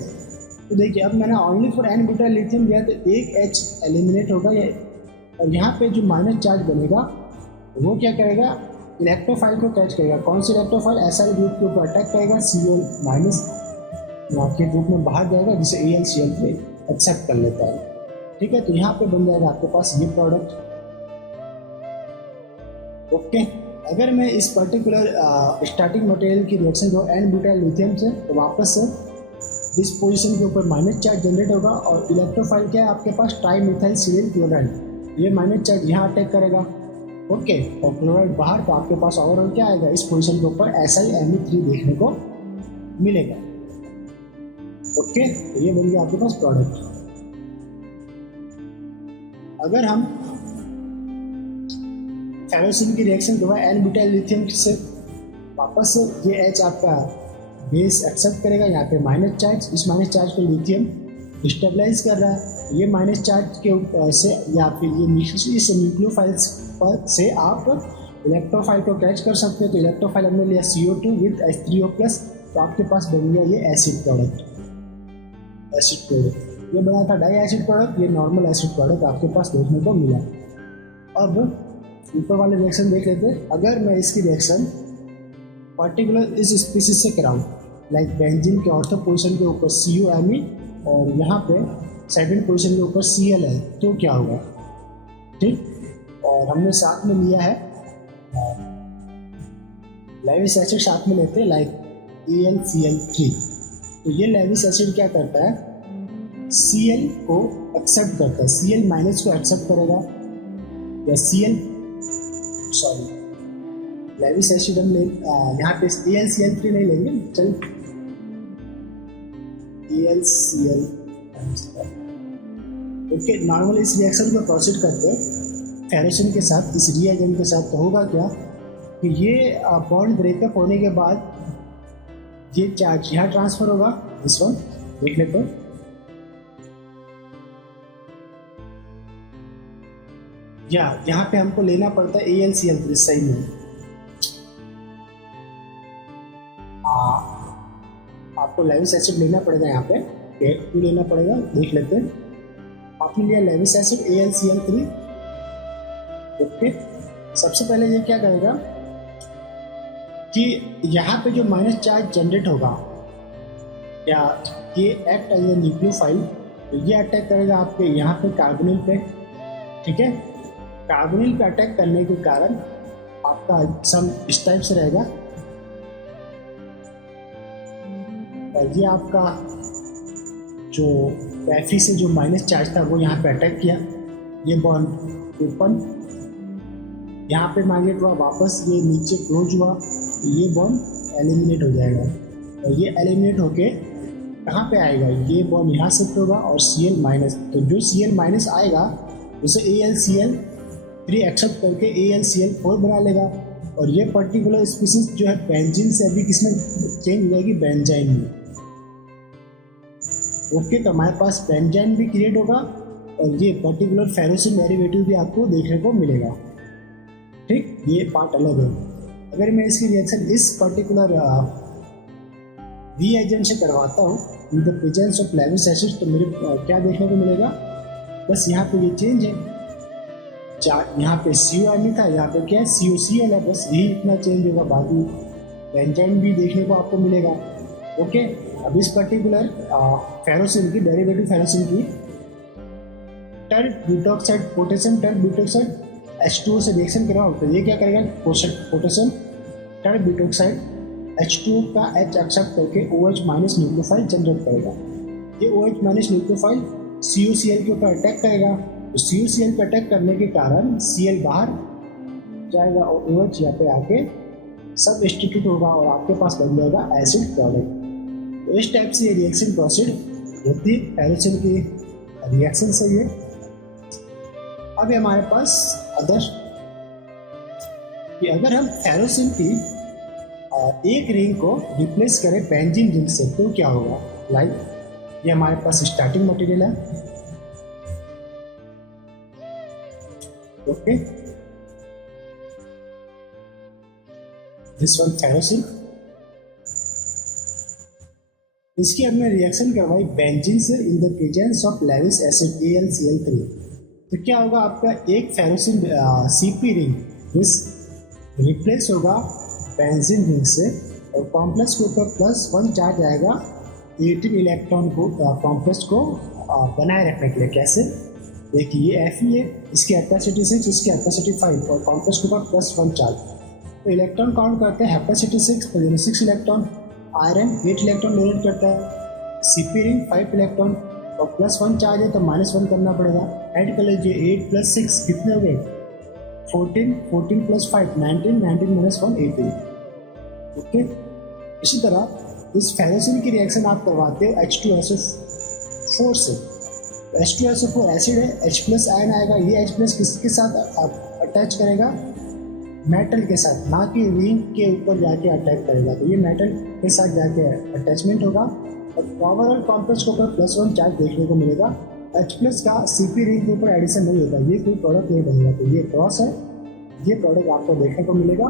तो देखिए अब मैंने ओनली फॉर N-ब्यूटाइल लिथियम लिया तो एक H एलिमिनेट होगा और यहाँ पे जो माइनस चार्ज बनेगा वो क्या करेगा, इलेक्ट्रोफाइल को कैच करेगा। कौन सी इलेक्ट्रोफाइल, एसाइल ग्रुप के ऊपर अटैक करेगा, Cl- के ग्रुप में बाहर जाएगा जिसे AlCl3 एक्सेप्ट कर लेता है। ठीक है, तो यहाँ पे बन जाएगा आपके पास ये प्रोडक्ट। ओके, अगर मैं इस पर्टिकुलर स्टार्टिंग मटेरियल की रिएक्शन को N-ब्यूटाइल लिथियम से, तो वापस से इस पोजीशन के ऊपर माइनस चार्ज जनरेट होगा और इलेक्ट्रोफाइल क्या है आपके पास, ट्राईमिथाइल सीरियल क्लोराइड, ये माइनस चार्ज यहाँ अटैक करेगा। ओके, और क्लोराइड बाहर, तो आपके पास ओवरऑल क्या आएगा, इस पोजीशन के ऊपर SiMe3 देखने को मिलेगा। ओके, तो ये बन गया आपके पास प्रोडक्ट। अगर हम फेरोसिन की रिएक्शन करवाएं N-ब्यूटाइल लिथियम से, वापस से ये H आपका बेस एक्सेप्ट करेगा, यहाँ पे माइनस चार्ज, इस माइनस चार्ज को लिथियम स्टेबलाइज कर रहा है। ये माइनस चार्ज के ऊपर से या फिर ये इस न्यूक्लियोफाइल्स पर से आप इलेक्ट्रोफाइल को कैच कर सकते हो। तो इलेक्ट्रोफाइल हमने लिया CO2 विद H3O+, तो आपके पास बन गया ये एसिड प्रोडक्ट। एसिड प्रोडक्ट ये बना था डाई एसिड प्रोडक्ट, ये नॉर्मल एसिड प्रोडक्ट आपके पास देखने को मिला। अब ऊपर वाले रिएक्शन देख लेते हैं। अगर मैं इसकी रिएक्शन पर्टिकुलर इस स्पीसीज से कराऊँ, लाइक बेंजीन के ऑर्थो पोजीशन के ऊपर CuMe और यहाँ पे सेकंड पोजीशन के ऊपर Cl है, तो क्या होगा, ठीक। और हमने साथ में लिया है लेविस एसिड, साथ में लेते हैं लाइक AlCl3। तो ये लेविस एसिड क्या करता है, Cl को एक्सेप्ट करता है, Cl माइनस को एक्सेप्ट करेगा, या लेविस एसिड हम ले यहाँ पे AlCl3 नहीं लेंगे, चल AlCl। ओके, नॉर्मली इस रिएक्शन को प्रोसीड करते हैं फेरोसिन के साथ, इस रिएजेंट के साथ। तो होगा क्या कि ये बॉन्ड ब्रेकअप होने के बाद ये चार्ज यहाँ ट्रांसफर होगा, इस वन देख लेते हैं। यहाँ पे हमको लेना पड़ता है AlCl3 सही में। आपको लेविस एसिड लेना पड़ेगा, यहाँ पे क्यों लेना पड़ेगा देख लेते हैं। आपने लिया लेविस एसिड AlCl3। ओके, सबसे पहले ये क्या करेगा कि यहाँ पे जो माइनस चार्ज जनरेट होगा, या ये एक्ट एज ए न्यूक्लियोफाइल, तो ये अटैक करेगा आपके यहाँ पे कार्बोनिल पे, ठीक है। कार्बोनिल पे अटैक करने के कारण आपका सम इस टाइप से रहेगा, और ये आपका जो पैफी से जो माइनस चार्ज था वो यहाँ पे अटैक किया, ये बॉन्ड ओपन, यहाँ पे माइग्रेट हुआ वापस, ये नीचे क्लोज हुआ, ये बॉन्ड एलिमिनेट हो जाएगा। और ये एलिमिनेट होके कहाँ पे आएगा, ये बॉन्ड यहाँ शिफ्ट होगा और Cl माइनस, तो जो Cl माइनस आएगा उसे AlCl3 एक्सेप्ट करके AlCl4 बना लेगा। और ये पर्टिकुलर स्पीसीज जो है बेंजीन से अभी किसमें चेंज हो जाएगी, बेंजाइन में। ओके, तो हमारे पास बेंजाइन भी क्रिएट होगा और ये पर्टिकुलर फेरोसिन डेरिवेटिव भी आपको देखने को मिलेगा, ठीक। ये पार्ट अलग है। अगर मैं इसकी रिएक्शन इस पर्टिकुलर रिएजेंट से करवाता हूँ इन the presence of Lewis acid, तो मेरे क्या देखने को मिलेगा, बस यहाँ पे ये चेंज है, यहाँ पे CuMe था, यहाँ पे क्या है CuCl है, बस यही इतना चेंज होगा, बाकी बेंजाइन भी देखने को आपको मिलेगा। ओके, अब इस पर्टिकुलर फेरोसिन की डेरिवेटिव फेरोसिन की टर ब्यूटॉक्साइड पोटेशियम टर ब्यूटॉक्साइड H2O से रिएक्शन कराओ, तो ये क्या करेगा, पोटेशियम टर ब्यूटॉक्साइड H2O का H एक्सेप्ट करके OH माइनस न्यूक्लियोफाइल जनरेट करेगा। ये OH माइनस न्यूक्लियोफाइल CuCl के ऊपर अटैक करेगा, तो CuCl पे अटैक करने के कारण Cl बाहर जाएगा और OH यहाँ पे आके सब इंस्टीट्यूट होगा और आपके पास बन जाएगा एसिड प्रोडक्ट। तो इस टाइप से ये रिएक्शन प्रोसीड होती है फेरोसिन की रिएक्शन से। ये अब हमारे पास अदर कि अगर हम फेरोसिन की एक रिंग को रिप्लेस करें बेंजीन रिंग से तो क्या होगा, लाइक ये हमारे पास स्टार्टिंग मटेरियल है। ओके, दिस वन फेरोसिन, इसकी हमने रिएक्शन करवाई बेंजीन से इन the presence of Lewis acid AlCl3। तो क्या होगा, आपका एक फेरोसिन CP रिंग इस रिप्लेस होगा बेंजीन रिंग से और कॉम्प्लेक्स के ऊपर +1 चार्ज आएगा 18 इलेक्ट्रॉन को कॉम्प्लेक्स को बनाए रखने के लिए। कैसे, देखिए ये Fe है, इसकी कैपेसिटी 6, इसकी कैपेसिटी 5 और कॉम्प्लेक्स के ऊपर +1 चार्ज। तो इलेक्ट्रॉन काउंट करते हैं, कैपेसिटी 6 तो 6 इलेक्ट्रॉन, आयरन 8 इलेक्ट्रॉन डोनेट करता है, CP रिंग 5 इलेक्ट्रॉन और +1 चार्ज है तो -1 करना पड़ेगा। ऐड कर लीजिए 8 + 6 कितने हो गए, 14, 14 + 5 19, 19 - 1 18। ओके, इसी तरह इस फेरोसिन की रिएक्शन आप करवाते हो H2SO4 से। H2SO4 एसिड है, H+ आयन आएगा, ये H+ किसके साथ अटैच करेगा, मेटल के साथ, ना कि रिंग के ऊपर जाके अटैक करेगा। तो ये मेटल के साथ जाके अटैचमेंट होगा और ओवरऑल कॉम्प्लेक्स के ऊपर +1 चार्ज देखने को मिलेगा। H+ का CP रिंग के ऊपर एडिशन नहीं होगा, ये कोई प्रोडक्ट नहीं बनेगा। तो ये क्रॉस है, ये प्रोडक्ट आपको देखने को मिलेगा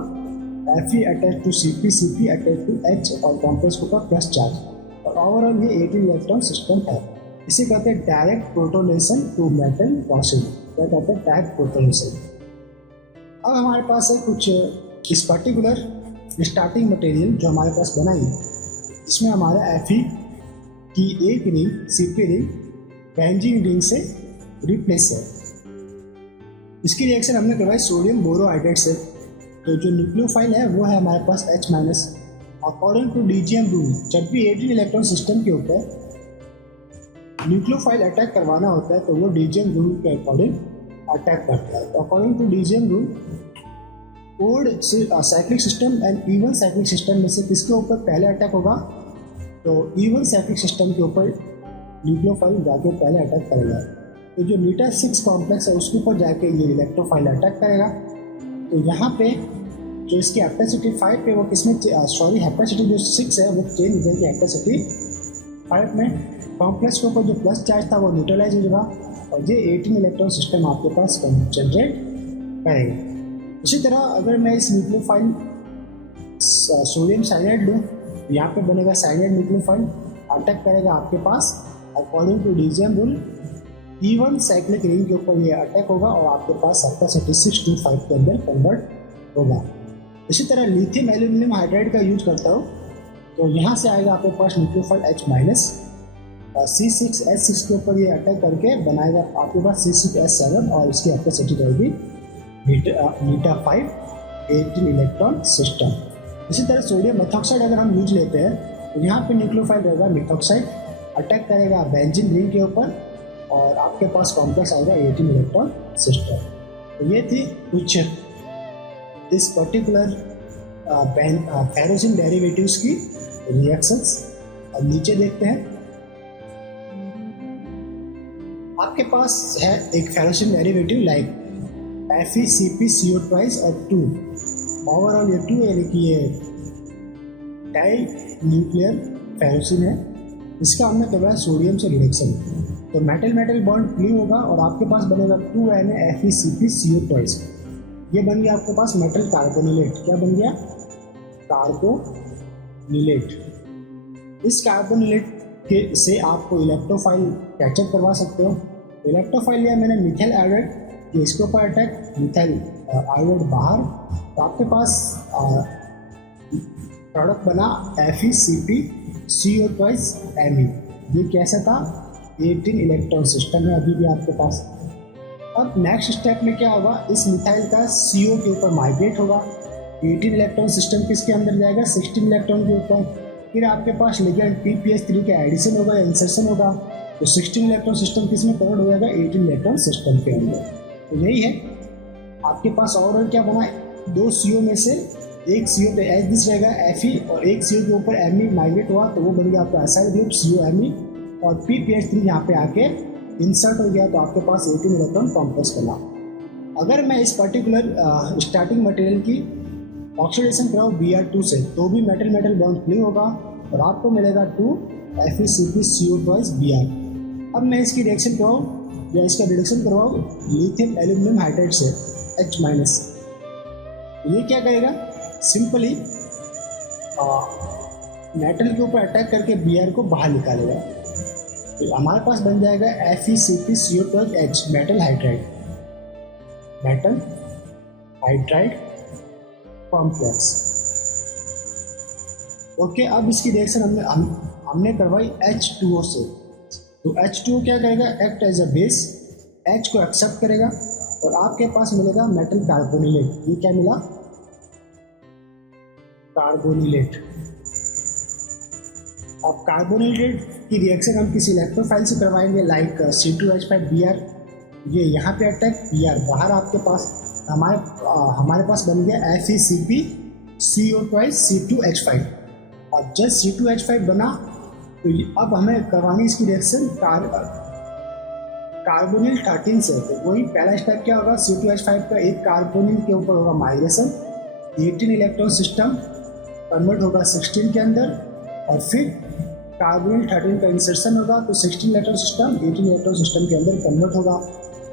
Fe attach to Cp attach to H और कॉम्प्लेक्स ग्रुप का प्लस चार्ज, और ओवरऑल ये 18 इलेक्ट्रॉन सिस्टम है। इसे कहते हैं direct protonation to metal process, क्या कहते हैं डायरेक्ट प्रोटोनेशन। अब हमारे पास है कुछ इस पर्टिकुलर स्टार्टिंग मटेरियल जो हमारे पास बनाई, इसमें हमारा Fe की एक ring Cp ring benzene ring से रिप्लेस है। इसकी रिएक्शन हमने करवाई सोडियम बोरोहाइड्रेट से, तो जो न्यूक्लियोफाइल है वो है हमारे पास H minus. According to DGM rule, जब भी 18 इलेक्ट्रॉन सिस्टम के ऊपर न्यूक्लियोफाइल अटैक करवाना होता है तो वो डीजीएम रूल के अकॉर्डिंग अटैक करता है। तो according to DGM rule, old cyclic system and even cyclic system में से किसके ऊपर पहले अटैक होगा, तो इवन साइक्लिक सिस्टम के ऊपर न्यूक्लियोफाइल जाके पहले अटैक करेगा। तो जो मीटा 6 कॉम्प्लेक्स है उसके ऊपर जाके ये इलेक्ट्रोफाइल अटैक करेगा। तो यहाँ पे जो इसकी हैपेसिटी 5 है वो किसमें हैपेसिटी जो 6 है वो चेंज हो जाएगी हैपेसिटी 5 में। कॉम्प्लेक्स के ऊपर जो प्लस चार्ज था वो न्यूट्रलाइज हो जाएगा और ये 18 इलेक्ट्रॉन सिस्टम आपके पास जनरेट करेगा। इसी तरह अगर मैं इस न्यूक्लियोफाइल सोडियम साइनाइड लूँ, यहाँ पे बनेगा साइनाइड न्यूक्लियोफाइल, अटैक करेगा आपके पास according to DGM rule even cyclic ring के ऊपर ये अटैक होगा और आपके पास हैपेसिटी 6 to 5 के अंदर कन्वर्ट होगा। इसी तरह लिथियम एल्यूमिनियम हाइड्राइड का यूज करता हूँ, तो यहाँ से आएगा आपके पास न्यूक्लियोफाइल H माइनस, C6H6 के ऊपर ये अटैक करके बनाएगा आपके पास C6H7 और इसकी हैपेसिटी रहेगी मीटा 5 18 इलेक्ट्रॉन सिस्टम। इसी तरह सोडियम मेथॉक्साइड अगर हम यूज लेते हैं तो यहाँ पे न्यूक्लियोफाइल रहेगा मेथॉक्साइड, अटैक करेगा बेंजीन रिंग के ऊपर और आपके पास कॉम्प्लेक्स आएगा 18 इलेक्ट्रॉन सिस्टम। तो ये थी कुछ इस पर्टिकुलर फेरोसिन डेरिवेटिव्स की रिएक्शंस। अब नीचे देखते हैं, आपके पास है एक फेरोसिन डेरिवेटिव लाइक FeCpCO2 और 2, ओवरऑल ये 2 यानी कि ये डाई न्यूक्लियर फेरोसिन है। इसका हमने करवाया सोडियम से रिडक्शन, तो मेटल मेटल बॉन्ड फ्ली होगा और आपके पास बनेगा 2Na FeCpCO2। ये बन गया आपके पास मेटल कार्बोनिलेट। क्या बन गया? कार्बोनिलेट। इस कार्बोनिलेट के से आपको इलेक्ट्रोफाइल कैचअप करवा सकते हो। इलेक्ट्रोफाइल लिया मैंने मिथाइल आयोडाइड, कि इसके ऊपर अटैक, मिथाइल आयोडाइड बाहर, तो आपके पास प्रोडक्ट बना FeCpCO2Me। ये कैसा था? 18 इलेक्ट्रॉन सिस्टम है अभी भी आपके पास। अब नेक्स्ट स्टेप में क्या होगा, इस मिथाइल का CO के ऊपर माइग्रेट होगा, 18 इलेक्ट्रॉन सिस्टम किसके अंदर जाएगा? 16 इलेक्ट्रॉन के ऊपर। फिर आपके पास लिगेंड PPH3 का एडिशन होगा या इंसर्शन होगा, तो 16 इलेक्ट्रॉन सिस्टम किसमें कन्वर्ट हो जाएगा? 18 इलेक्ट्रॉन सिस्टम के अंदर। तो यही है आपके पास ओवरऑल क्या बना, 2 CO में से एक CO पे H दिस रहेगा Fe और एक CO के ऊपर Me माइग्रेट हुआ तो वो बन गया आपका असाइड ग्रुप COMe, और PPH3 यहाँ पे आके इंसर्ट हो गया तो आपके पास 18 इलेक्ट्रॉन कॉम्प्लेक्स बना। अगर मैं इस पर्टिकुलर स्टार्टिंग मटेरियल की ऑक्सीडेशन कराऊँ Br2 से तो भी मेटल मेटल बॉन्ड फ्ली होगा और आपको मिलेगा 2 FeCpCO2Br। अब मैं इसकी रिएक्शन कराऊँ या इसका रिडक्शन करवाओ लिथियम एल्यूमिनियम हाइड्राइड से H माइनस, ये क्या करेगा? सिंपली मेटल के ऊपर अटैक करके Br को बाहर निकालेगा, तो हमारे पास बन जाएगा FeCpCO2H metal hydride complex. Okay, अब इसकी रिएक्शन हमने करवाई H2O से, तो H2O क्या करेगा? Act as a base, H को एक्सेप्ट करेगा और आपके पास मिलेगा मेटल कार्बोनिलेट। ये क्या मिला? कार्बोनिलेट। अब कार्बोनिलेट की रिएक्शन हम किसी इलेक्ट्रोफाइल से करवाएंगे लाइक C2H5Br, ये यहाँ पे अटैक, Br बाहर, आपके पास हमारे पास बन गया FeCpCO2C2H5। अब जब C2H5 बना तो अब हमें करवानी इसकी रिएक्शन कार्बोनिल 13 से। तो वही पहला स्टेप क्या होगा, C2H5 का एक कार्बोनिल के ऊपर होगा माइग्रेशन, 18 इलेक्ट्रॉन सिस्टम कन्वर्ट होगा 16 के अंदर, और फिर कार्बोनिल 13 का इंसर्शन होगा तो 16 इलेक्ट्रॉन सिस्टम 18 इलेक्ट्रॉन सिस्टम के अंदर कन्वर्ट होगा।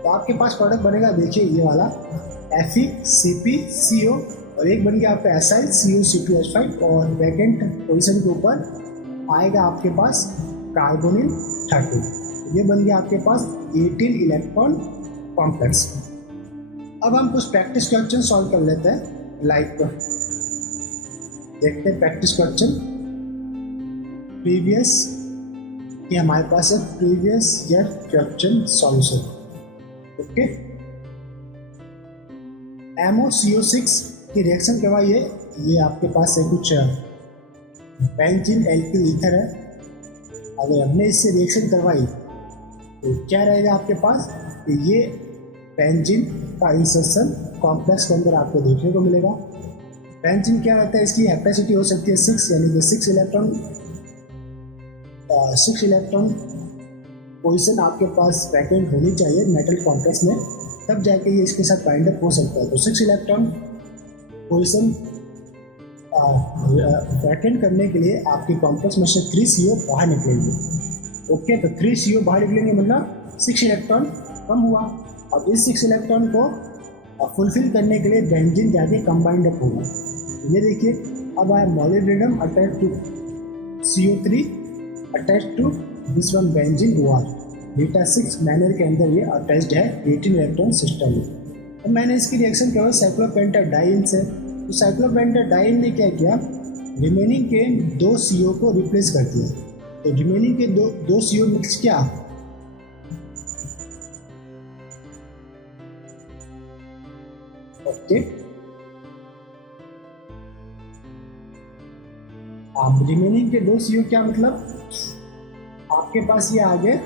तो आपके पास प्रोडक्ट बनेगा, देखिए ये वाला FeCpCO और एक बन गया आपका एसाइल CuC2H5 और वैकेंट पोजीशन के ऊपर आएगा आपके पास कार्बोनिल 13। ये बन गया आपके पास 18 इलेक्ट्रॉन कॉम्प्लेक्स। अब हम कुछ प्रैक्टिस क्वेश्चन सॉल्व कर लेते हैं। लाइक देखते हैं प्रैक्टिस क्वेश्चन प्रीवियस कि हमारे पास है previous year question solution. Okay, MoCO6 की रिएक्शन करवाइए। ये आपके पास है कुछ बेंजीन एल्किल ईथर है। अगर हमने इससे रिएक्शन करवाई तो क्या रहेगा आपके पास, ये बेंजीन का इंसर्शन कॉम्प्लेक्स के अंदर आपको देखने को मिलेगा। बेंजीन क्या रहता है, इसकी कैपेसिटी हो सकती है 6, यानी कि 6 इलेक्ट्रॉन पोजीशन आपके पास वैकेंट होनी चाहिए मेटल कॉम्प्लेक्स में, तब जाके ये इसके साथ बाइंड अप हो सकता है। तो 6 इलेक्ट्रॉन पोजीशन वैकेंट करने के लिए आपके कॉम्प्लेक्स में से 3 CO बाहर निकलेंगे। ओके, तो 3 CO बाहर निकलेंगे मतलब 6 इलेक्ट्रॉन कम हुआ। अब इस 6 इलेक्ट्रॉन को फुलफिल करने के लिए बेंजीन जाके कंबाइंड अप होगा। ये देखिए, अब आया molybdenum attach to CO3 attach to this one benzene OR beta 6 manner के अंदर ये अटैच्ड है 18 इलेक्ट्रॉन सिस्टम में। अब मैंने इसकी रिएक्शन किया साइक्लोपेंटाडाइन से। तो साइक्लोपेंटाडाइन ने क्या किया, रिमेनिंग के 2 CO को रिप्लेस कर दिया। तो रिमेनिंग के दो CO मिक्स किया, ओके, अब रिमेनिंग के 2 CO क्या मतलब, आपके पास ये आ गए,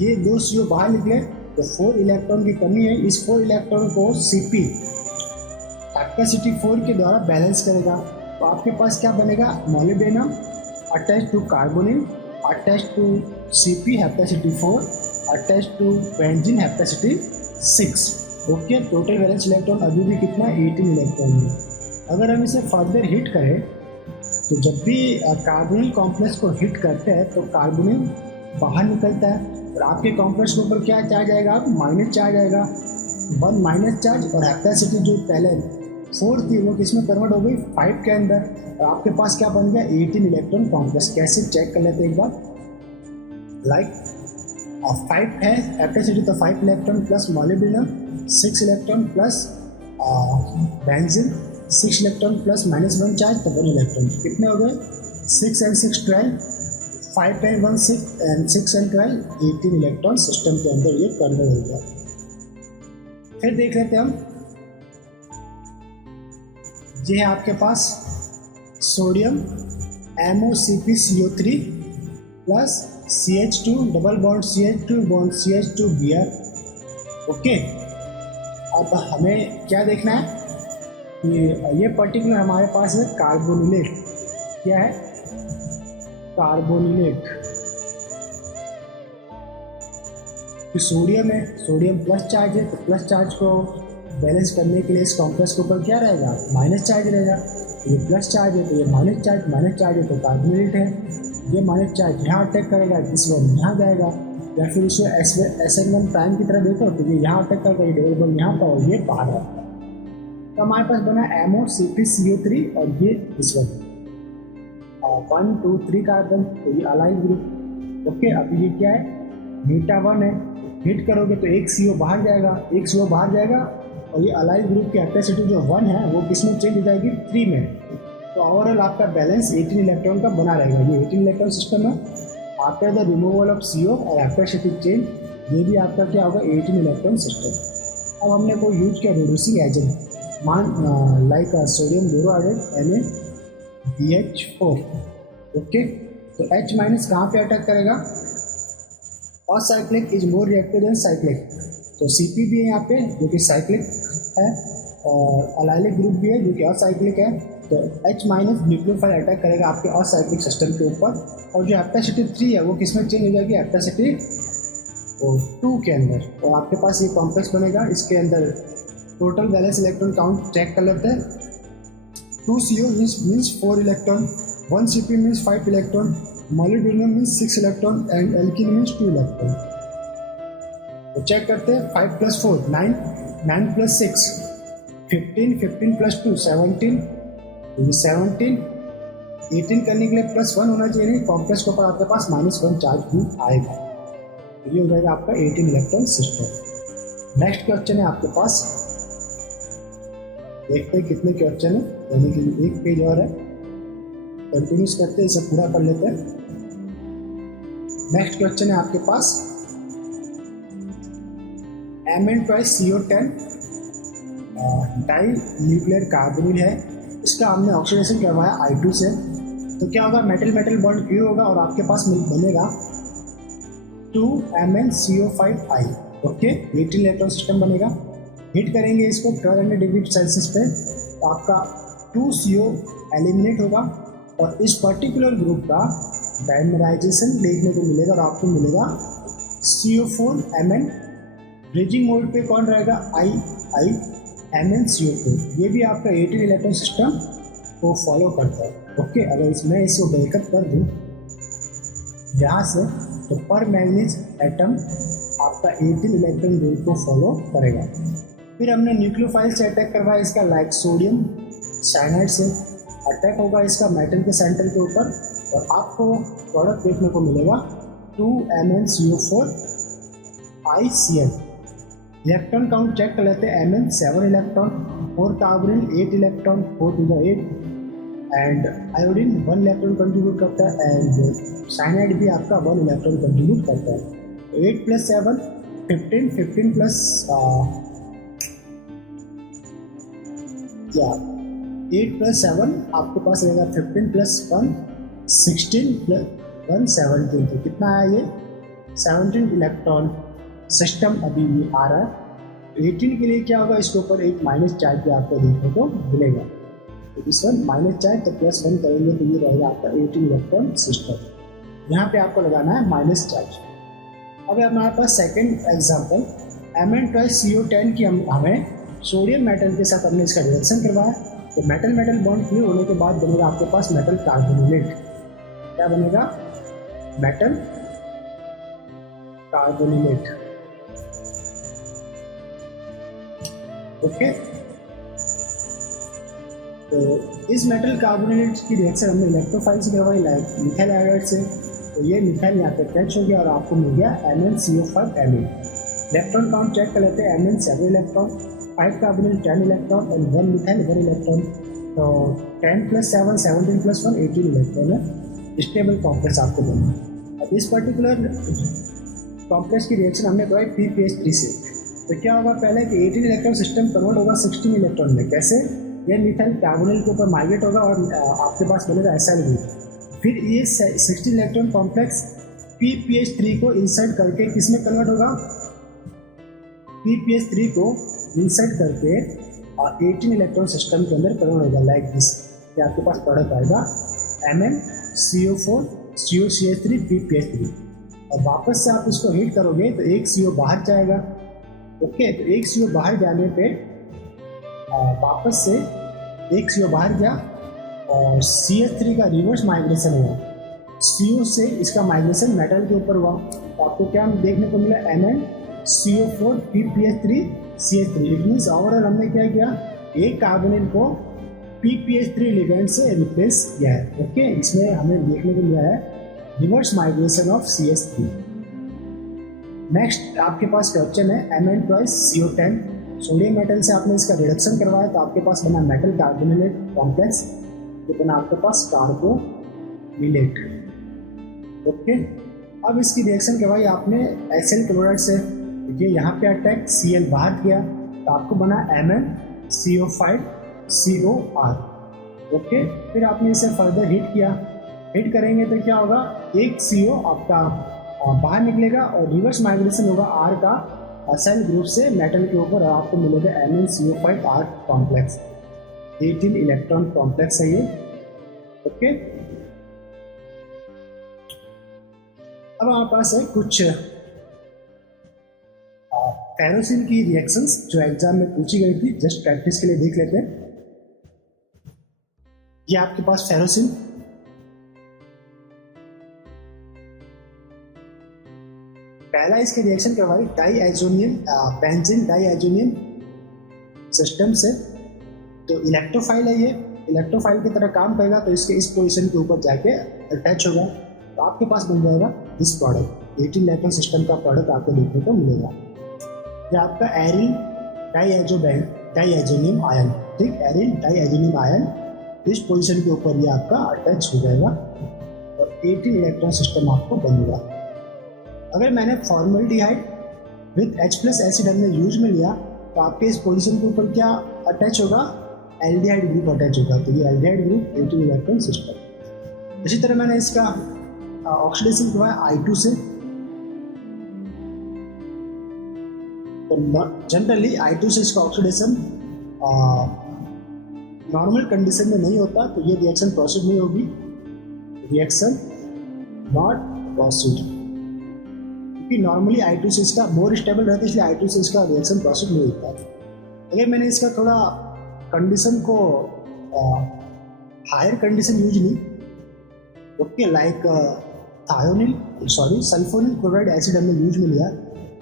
ये 2 CO बाहर निकले तो 4 इलेक्ट्रॉन की कमी है। इस 4 इलेक्ट्रॉन को CP कैपेसिटी 4 के द्वारा बैलेंस करेगा। तो आपके पास क्या बनेगा, molybdenum attach to carbonyl attach to CP capacity 4 attach to benzene capacity 6। Okay, total valence electron अभी भी कितना, 18 इलेक्ट्रॉन है। अगर हम इसे फर्दर हिट करें तो जब भी कार्बोनिल कॉम्प्लेक्स को हिट करते हैं तो कार्बोनिल बाहर निकलता है और आपके कॉम्प्लेक्स के ऊपर क्या चार्ज आएगा, माइनस चार्ज आएगा, 1 माइनस चार्ज, और कैपेसिटी जो पहले 4 थी वो किसमें कन्वर्ट हो गई, 5 के अंदर। और आपके पास क्या बन गया, 18 इलेक्ट्रॉन कॉम्प्लेक्स। कैसे चेक कर लेते हैं एक बार, लाइक 5 है कैपेसिटी, तो 5 electron plus molybdenum 6 electron plus benzene 6 electron plus -1 charge, तो 1 इलेक्ट्रॉन। कितने हो गए, 6 and 6 12, 5 and 1 6 and 6 and 12, 18 electron system के अंदर ये कन्वर्ट हो गया। फिर देख लेते हैं हम, ये है आपके पास sodium MoCpCO3 plus CH2 double bond CH2 bond CH2 Br। Okay, अब हमें क्या देखना है, ये पर्टिकुलर हमारे पास है कार्बोनिलेट। क्या है, कार्बोनिलेट। तो सोडियम है, सोडियम प्लस चार्ज है, तो प्लस चार्ज को बैलेंस करने के लिए इस कॉम्प्लेक्स के ऊपर क्या रहेगा, माइनस चार्ज रहेगा। ये प्लस चार्ज है तो ये माइनस चार्ज है तो कार्बोनिलेट है। ये माइनस चार्ज यहाँ अटैक करेगा, इस वन यहाँ जाएगा, या फिर इसे SN1 प्राइम की तरह देखो तो ये यहाँ अटैक करेगा, ये डबल बॉन्ड यहाँ का और ये बाहर है। तो हमारे पास बना MoCpCO3 और ये इस वन 1 2 3 कार्बन, तो ये अलाइन ग्रुप। ओके, अब ये क्या है, बीटा 1 है, हिट करोगे तो एक CO बाहर जाएगा, और ये अलाइन ग्रुप की कैपेसिटी जो 1 है वो किसमें चेंज हो जाएगी, 3 में। तो ओवरऑल आपका बैलेंस 18 इलेक्ट्रॉन का बना रहेगा। ये 18 इलेक्ट्रॉन सिस्टम है। After the removal of CO और कैपेसिटी चेंज, ये भी आपका क्या होगा, 18 इलेक्ट्रॉन सिस्टम। अब हमने को यूज किया reducing agent, like sodium borohydrate NaBH4। Okay, तो H माइनस कहाँ पे अटैक करेगा, acyclic is more reactive than cyclic. तो CP भी है यहाँ पे जो कि साइक्लिक है, और अलाइलिक ग्रुप भी है जो कि असाइक्लिक है। तो H माइनस न्यूक्लियोफाइल अटैक करेगा आपके असाइक्लिक सिस्टम के ऊपर, और जो कैपेसिटी 3 है वो किसमें चेंज हो जाएगी, कैपेसिटी 2 के अंदर। तो आपके पास ये कॉम्प्लेक्स बनेगा, इसके अंदर total balance electron count check कर लेते हैं। 2 CO means 4 electron, 1 CP means 5 electron, molybdenum means 6 electron and alkene means 2 electron. तो चेक करते हैं, 5 + 4 9, 9 प्लस 6 15, 15 प्लस 2 17, 17, 18 करने के लिए +1 होना चाहिए, नहीं कॉम्प्लेक्स के ऊपर आपके पास -1 चार्ज भी आएगा। ये हो जाएगा आपका 18 इलेक्ट्रॉन सिस्टम। नेक्स्ट क्वेश्चन है आपके पास, देखते हैं कितने क्वेश्चन है, यानी कि एक पेज और है, कंटिन्यूस करते हैं, इसे पूरा कर लेते हैं। नेक्स्ट क्वेश्चन है आपके पास Mn2CO10 डाई न्यूक्लियर कार्बोनिल है, इसका हमने ऑक्सीडेशन करवाया I2 से, तो क्या होगा, मेटल मेटल बॉन्ड क्यू होगा और आपके पास बनेगा 2MnCO5I। ओके, 18 इलेक्ट्रॉन सिस्टम बनेगा। हीट करेंगे इसको 1200 डिग्री सेल्सियस पे, तो आपका 2CO एलिमिनेट होगा और इस पर्टिकुलर ग्रुप का डायमराइजेशन देखने को मिलेगा और आपको मिलेगा CO4Mn। ब्रिजिंग मोड पे कौन रहेगा, MnCO4। ये भी आपका 18 इलेक्ट्रॉन सिस्टम को फॉलो करता है। ओके, अगर इसमें इसको ब्रेकअप कर दूँ यहाँ से, तो पर मैग्नीज एटम आपका 18 इलेक्ट्रॉन रूल को फॉलो करेगा। फिर हमने न्यूक्लियोफाइल से अटैक करवाया इसका, लाइक सोडियम साइनाइड से अटैक होगा इसका मेटल के सेंटर के ऊपर और आपको प्रोडक्ट देखने को मिलेगा 2MnCO4ICl। इलेक्ट्रॉन काउंट चेक कर लेते हैं, Mn 7 electron, 4 carbonyl 8 electron, 4 to the 8, and iodine 1 electron contribute करता है एंड साइनाइड भी आपका 1 इलेक्ट्रॉन कंट्रीब्यूट करता है। 8 + 7 15, 15 प्लस 8 + 7 आपके पास रहेगा 15 + 1 16 + 1 17, तो कितना आया ये 17 इलेक्ट्रॉन सिस्टम अभी ये आ रहा है। 18 के लिए क्या होगा, इसके ऊपर एक माइनस चार्ज भी आपको देखने को मिलेगा, तो इस वन माइनस चार्ज तो +1 करेंगे तो ये रहेगा आपका 18 इलेक्ट्रॉन सिस्टम। यहाँ पे आपको लगाना है माइनस चार्ज। अब हमारे पास सेकंड एग्जांपल Mn2CO10 की हमें सोडियम मेटल के साथ हमने इसका रिएक्शन करवाया, तो मेटल मेटल बॉन्ड क्लियर होने के बाद बनेगा आपके पास मेटल कार्बोनेट। क्या बनेगा, मेटल कार्बोनेट। ओके, तो इस मेटल कार्बोनेट की रिएक्शन हमने इलेक्ट्रोफाइल से करवाई, लाइक मिथाइल आयोडाइड से, तो ये मिथाइल यहाँ पे अटैच हो गया और आपको मिल गया MnCO5Mn। इलेक्ट्रॉन काउंट चेक कर लेते हैं, Mn 7 electron, 5 carbonyl 10 electron and 1 methyl 1 electron, तो 10 + 7 17 + 1 18 इलेक्ट्रॉन है। स्टेबल कॉम्प्लेक्स आपको देना। अब इस पर्टिकुलर कॉम्प्लेक्स की रिएक्शन हमने करवाई PPH3 से, तो क्या होगा, पहले कि 18 इलेक्ट्रॉन सिस्टम कन्वर्ट होगा 16 इलेक्ट्रॉन में। कैसे, ये मिथाइल कार्बोनिल के ऊपर माइग्रेट होगा और आपके पास बनेगा एसाइल ग्रुप। फिर ये 16 इलेक्ट्रॉन कॉम्प्लेक्स PPH3 को इंसर्ट करके किसमें कन्वर्ट होगा, PPH3 को इंसर्ट करके और 18 इलेक्ट्रॉन सिस्टम के अंदर कन्वर्ट होगा, लाइक दिस। ये आपके पास प्रोडक्ट आएगा MnCO4 COCH3 PPH3, और वापस से आप इसको हीट करोगे तो एक CO बाहर जाएगा। ओके, तो एक CO बाहर जाने पे वापस से एक CO बाहर गया और CH3 का रिवर्स माइग्रेशन हुआ, CO से इसका माइग्रेशन मेटल के ऊपर हुआ, तो आपको क्या देखने को मिला, MnCO4 PPH3 CH3। It means overall हमने क्या किया, एक कार्बोनिल को PPH3 लिगेंड से रिप्लेस किया है। ओके, इसमें हमें देखने को मिला है reverse migration of CH3। Next आपके पास क्वेश्चन है Mn2CO10, सोडियम मेटल से आपने इसका रिडक्शन करवाया, तो आपके पास बना मेटल कार्बोनेट कॉम्प्लेक्स, तो बना आपके पास कार्बोनिलेट। ओके, अब इसकी रिएक्शन करवाई आपने HCl क्लोराइड से, देखिए यहाँ पे अटैक Cl बाहर किया, तो आपको बना MnCO5COR। ओके, फिर आपने इसे फर्दर हीट किया, हीट करेंगे तो क्या होगा, एक CO आपका बाहर निकलेगा और रिवर्स माइग्रेशन होगा R का असाइल ग्रुप से मेटल के ऊपर, और आपको मिलेगा MnCO5R कॉम्प्लेक्स। 18 इलेक्ट्रॉन कॉम्प्लेक्स है ये। ओके, अब हमारे पास है कुछ फेरोसिन की रिएक्शंस जो एग्जाम में पूछी गई थी, जस्ट प्रैक्टिस के लिए देख लेते हैं। ये आपके पास फेरोसिन, पहला इसके रिएक्शन करवाई डाईएजोनियम बेंजीन डाईएजोनियम सिस्टम से। तो इलेक्ट्रोफाइल है, ये इलेक्ट्रोफाइल की तरह काम करेगा, तो इसके इस पोजीशन के ऊपर जाके अटैच होगा, तो आपके पास बन जाएगा दिस प्रोडक्ट। 18 इलेक्ट्रॉन सिस्टम का प्रोडक्ट आपको देखने को मिलेगा। ये आपका एरिल डाइएजेनियम आयन, ठीक, एरिल डाइएजेनियम आयन इस पोजीशन के ऊपर ये आपका अटैच हो जाएगा और 18 इलेक्ट्रॉन सिस्टम आपको बनेगा। अगर मैंने फॉर्मल्डिहाइड विथ H+ एसिड हमने यूज में लिया, तो आपके इस पोजीशन के ऊपर क्या अटैच होगा, एल्डिहाइड ग्रुप अटैच होगा, तो ये एल्डिहाइड ग्रुप 18 इलेक्ट्रॉन सिस्टम। इसी तरह मैंने इसका ऑक्सीडेशन करवाया I2 से। तो जनरली I2 से इसका ऑक्सीडेशन नॉर्मल कंडीशन में नहीं होता, तो ये रिएक्शन प्रोसीड नहीं होगी, रिएक्शन नॉट प्रोसीड, क्योंकि नॉर्मली I2 से इसका मोर स्टेबल रहता है, इसलिए I2 से इसका रिएक्शन प्रोसीड नहीं होता। अगर मैंने इसका थोड़ा कंडीशन को हायर कंडीशन यूज ली, okay, like sulfonyl chloride acid हमने यूज में लिया,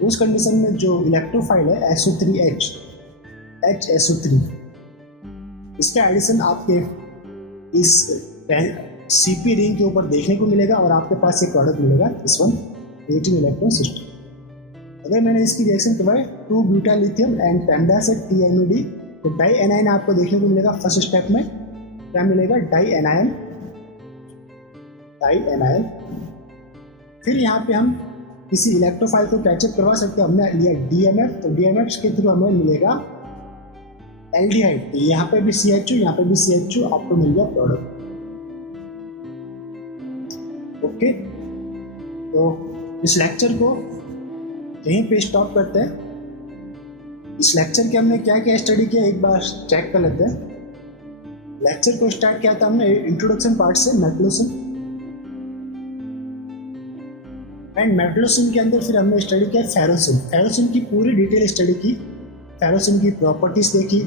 उस कंडीशन में जो इलेक्ट्रोफाइल है HSO3, इसका एडिशन आपके इस CP रिंग के ऊपर देखने को मिलेगा और आपके पास एक प्रोडक्ट मिलेगा, इस वन 18 इलेक्ट्रॉन सिस्टम। अगर मैंने इसकी रिएक्शन करवाई 2-ब्यूटाइल लिथियम एंड पेंडासेट TMD, तो डाई एनायन आपको देखने को मिलेगा। फर्स्ट स्टेप में क्या मिलेगा, डाई एनायन। फिर यहाँ पे हम किसी इलेक्ट्रोफाइल को कैचअप करवा सकते हैं। हमने लिया DMF, तो DMF के थ्रू हमें मिलेगा एल्डिहाइड, तो यहाँ पे भी CHO, यहाँ पे भी CHO, आपको मिल गया प्रोडक्ट। ओके, तो इस लेक्चर को यहीं पे स्टॉप करते हैं। इस लेक्चर के हमने क्या क्या स्टडी किया एक बार चेक कर लेते हैं। लेक्चर को स्टार्ट किया था हमने इंट्रोडक्शन पार्ट से, मेटलोसिन, एंड मेटलोसिन के अंदर फिर हमने स्टडी किया फेरोसिन की पूरी डिटेल स्टडी की, फेरोसिन की प्रॉपर्टीज देखी,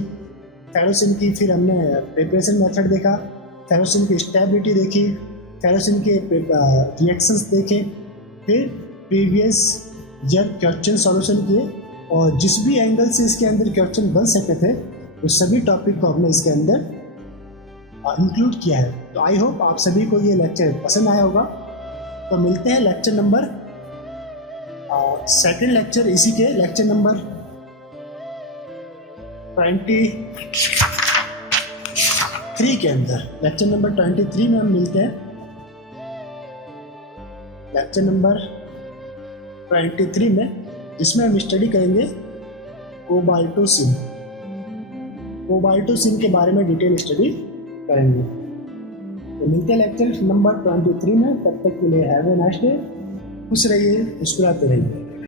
फेरोसिन की फिर हमने प्रिपरेशन मेथड देखा, फेरोसिन की स्टेबिलिटी देखी, फेरोसिन के रिएक्शंस देखे, फिर प्रीवियस जब क्वेश्चन सॉल्यूशन किए और जिस भी एंगल से इसके अंदर क्वेश्चन बन सकते थे उस सभी टॉपिक को हमने इसके अंदर इंक्लूड किया है। तो आई होप आप सभी को ये लेक्चर पसंद आया होगा। तो मिलते हैं लेक्चर नंबर सेकेंड लेक्चर, इसी के लेक्चर नंबर 23 के अंदर। लेक्चर नंबर 23 में हम मिलते हैं। लेक्चर नंबर 23 में, जिसमें हम स्टडी करेंगे कोबाल्टोसिन के बारे में डिटेल स्टडी करेंगे। तो मिलते हैं लेक्चर नंबर 23 में। तब तक के लिए हैव ए नाइस डे, खुश रहिए, मुस्कुराते रहिए।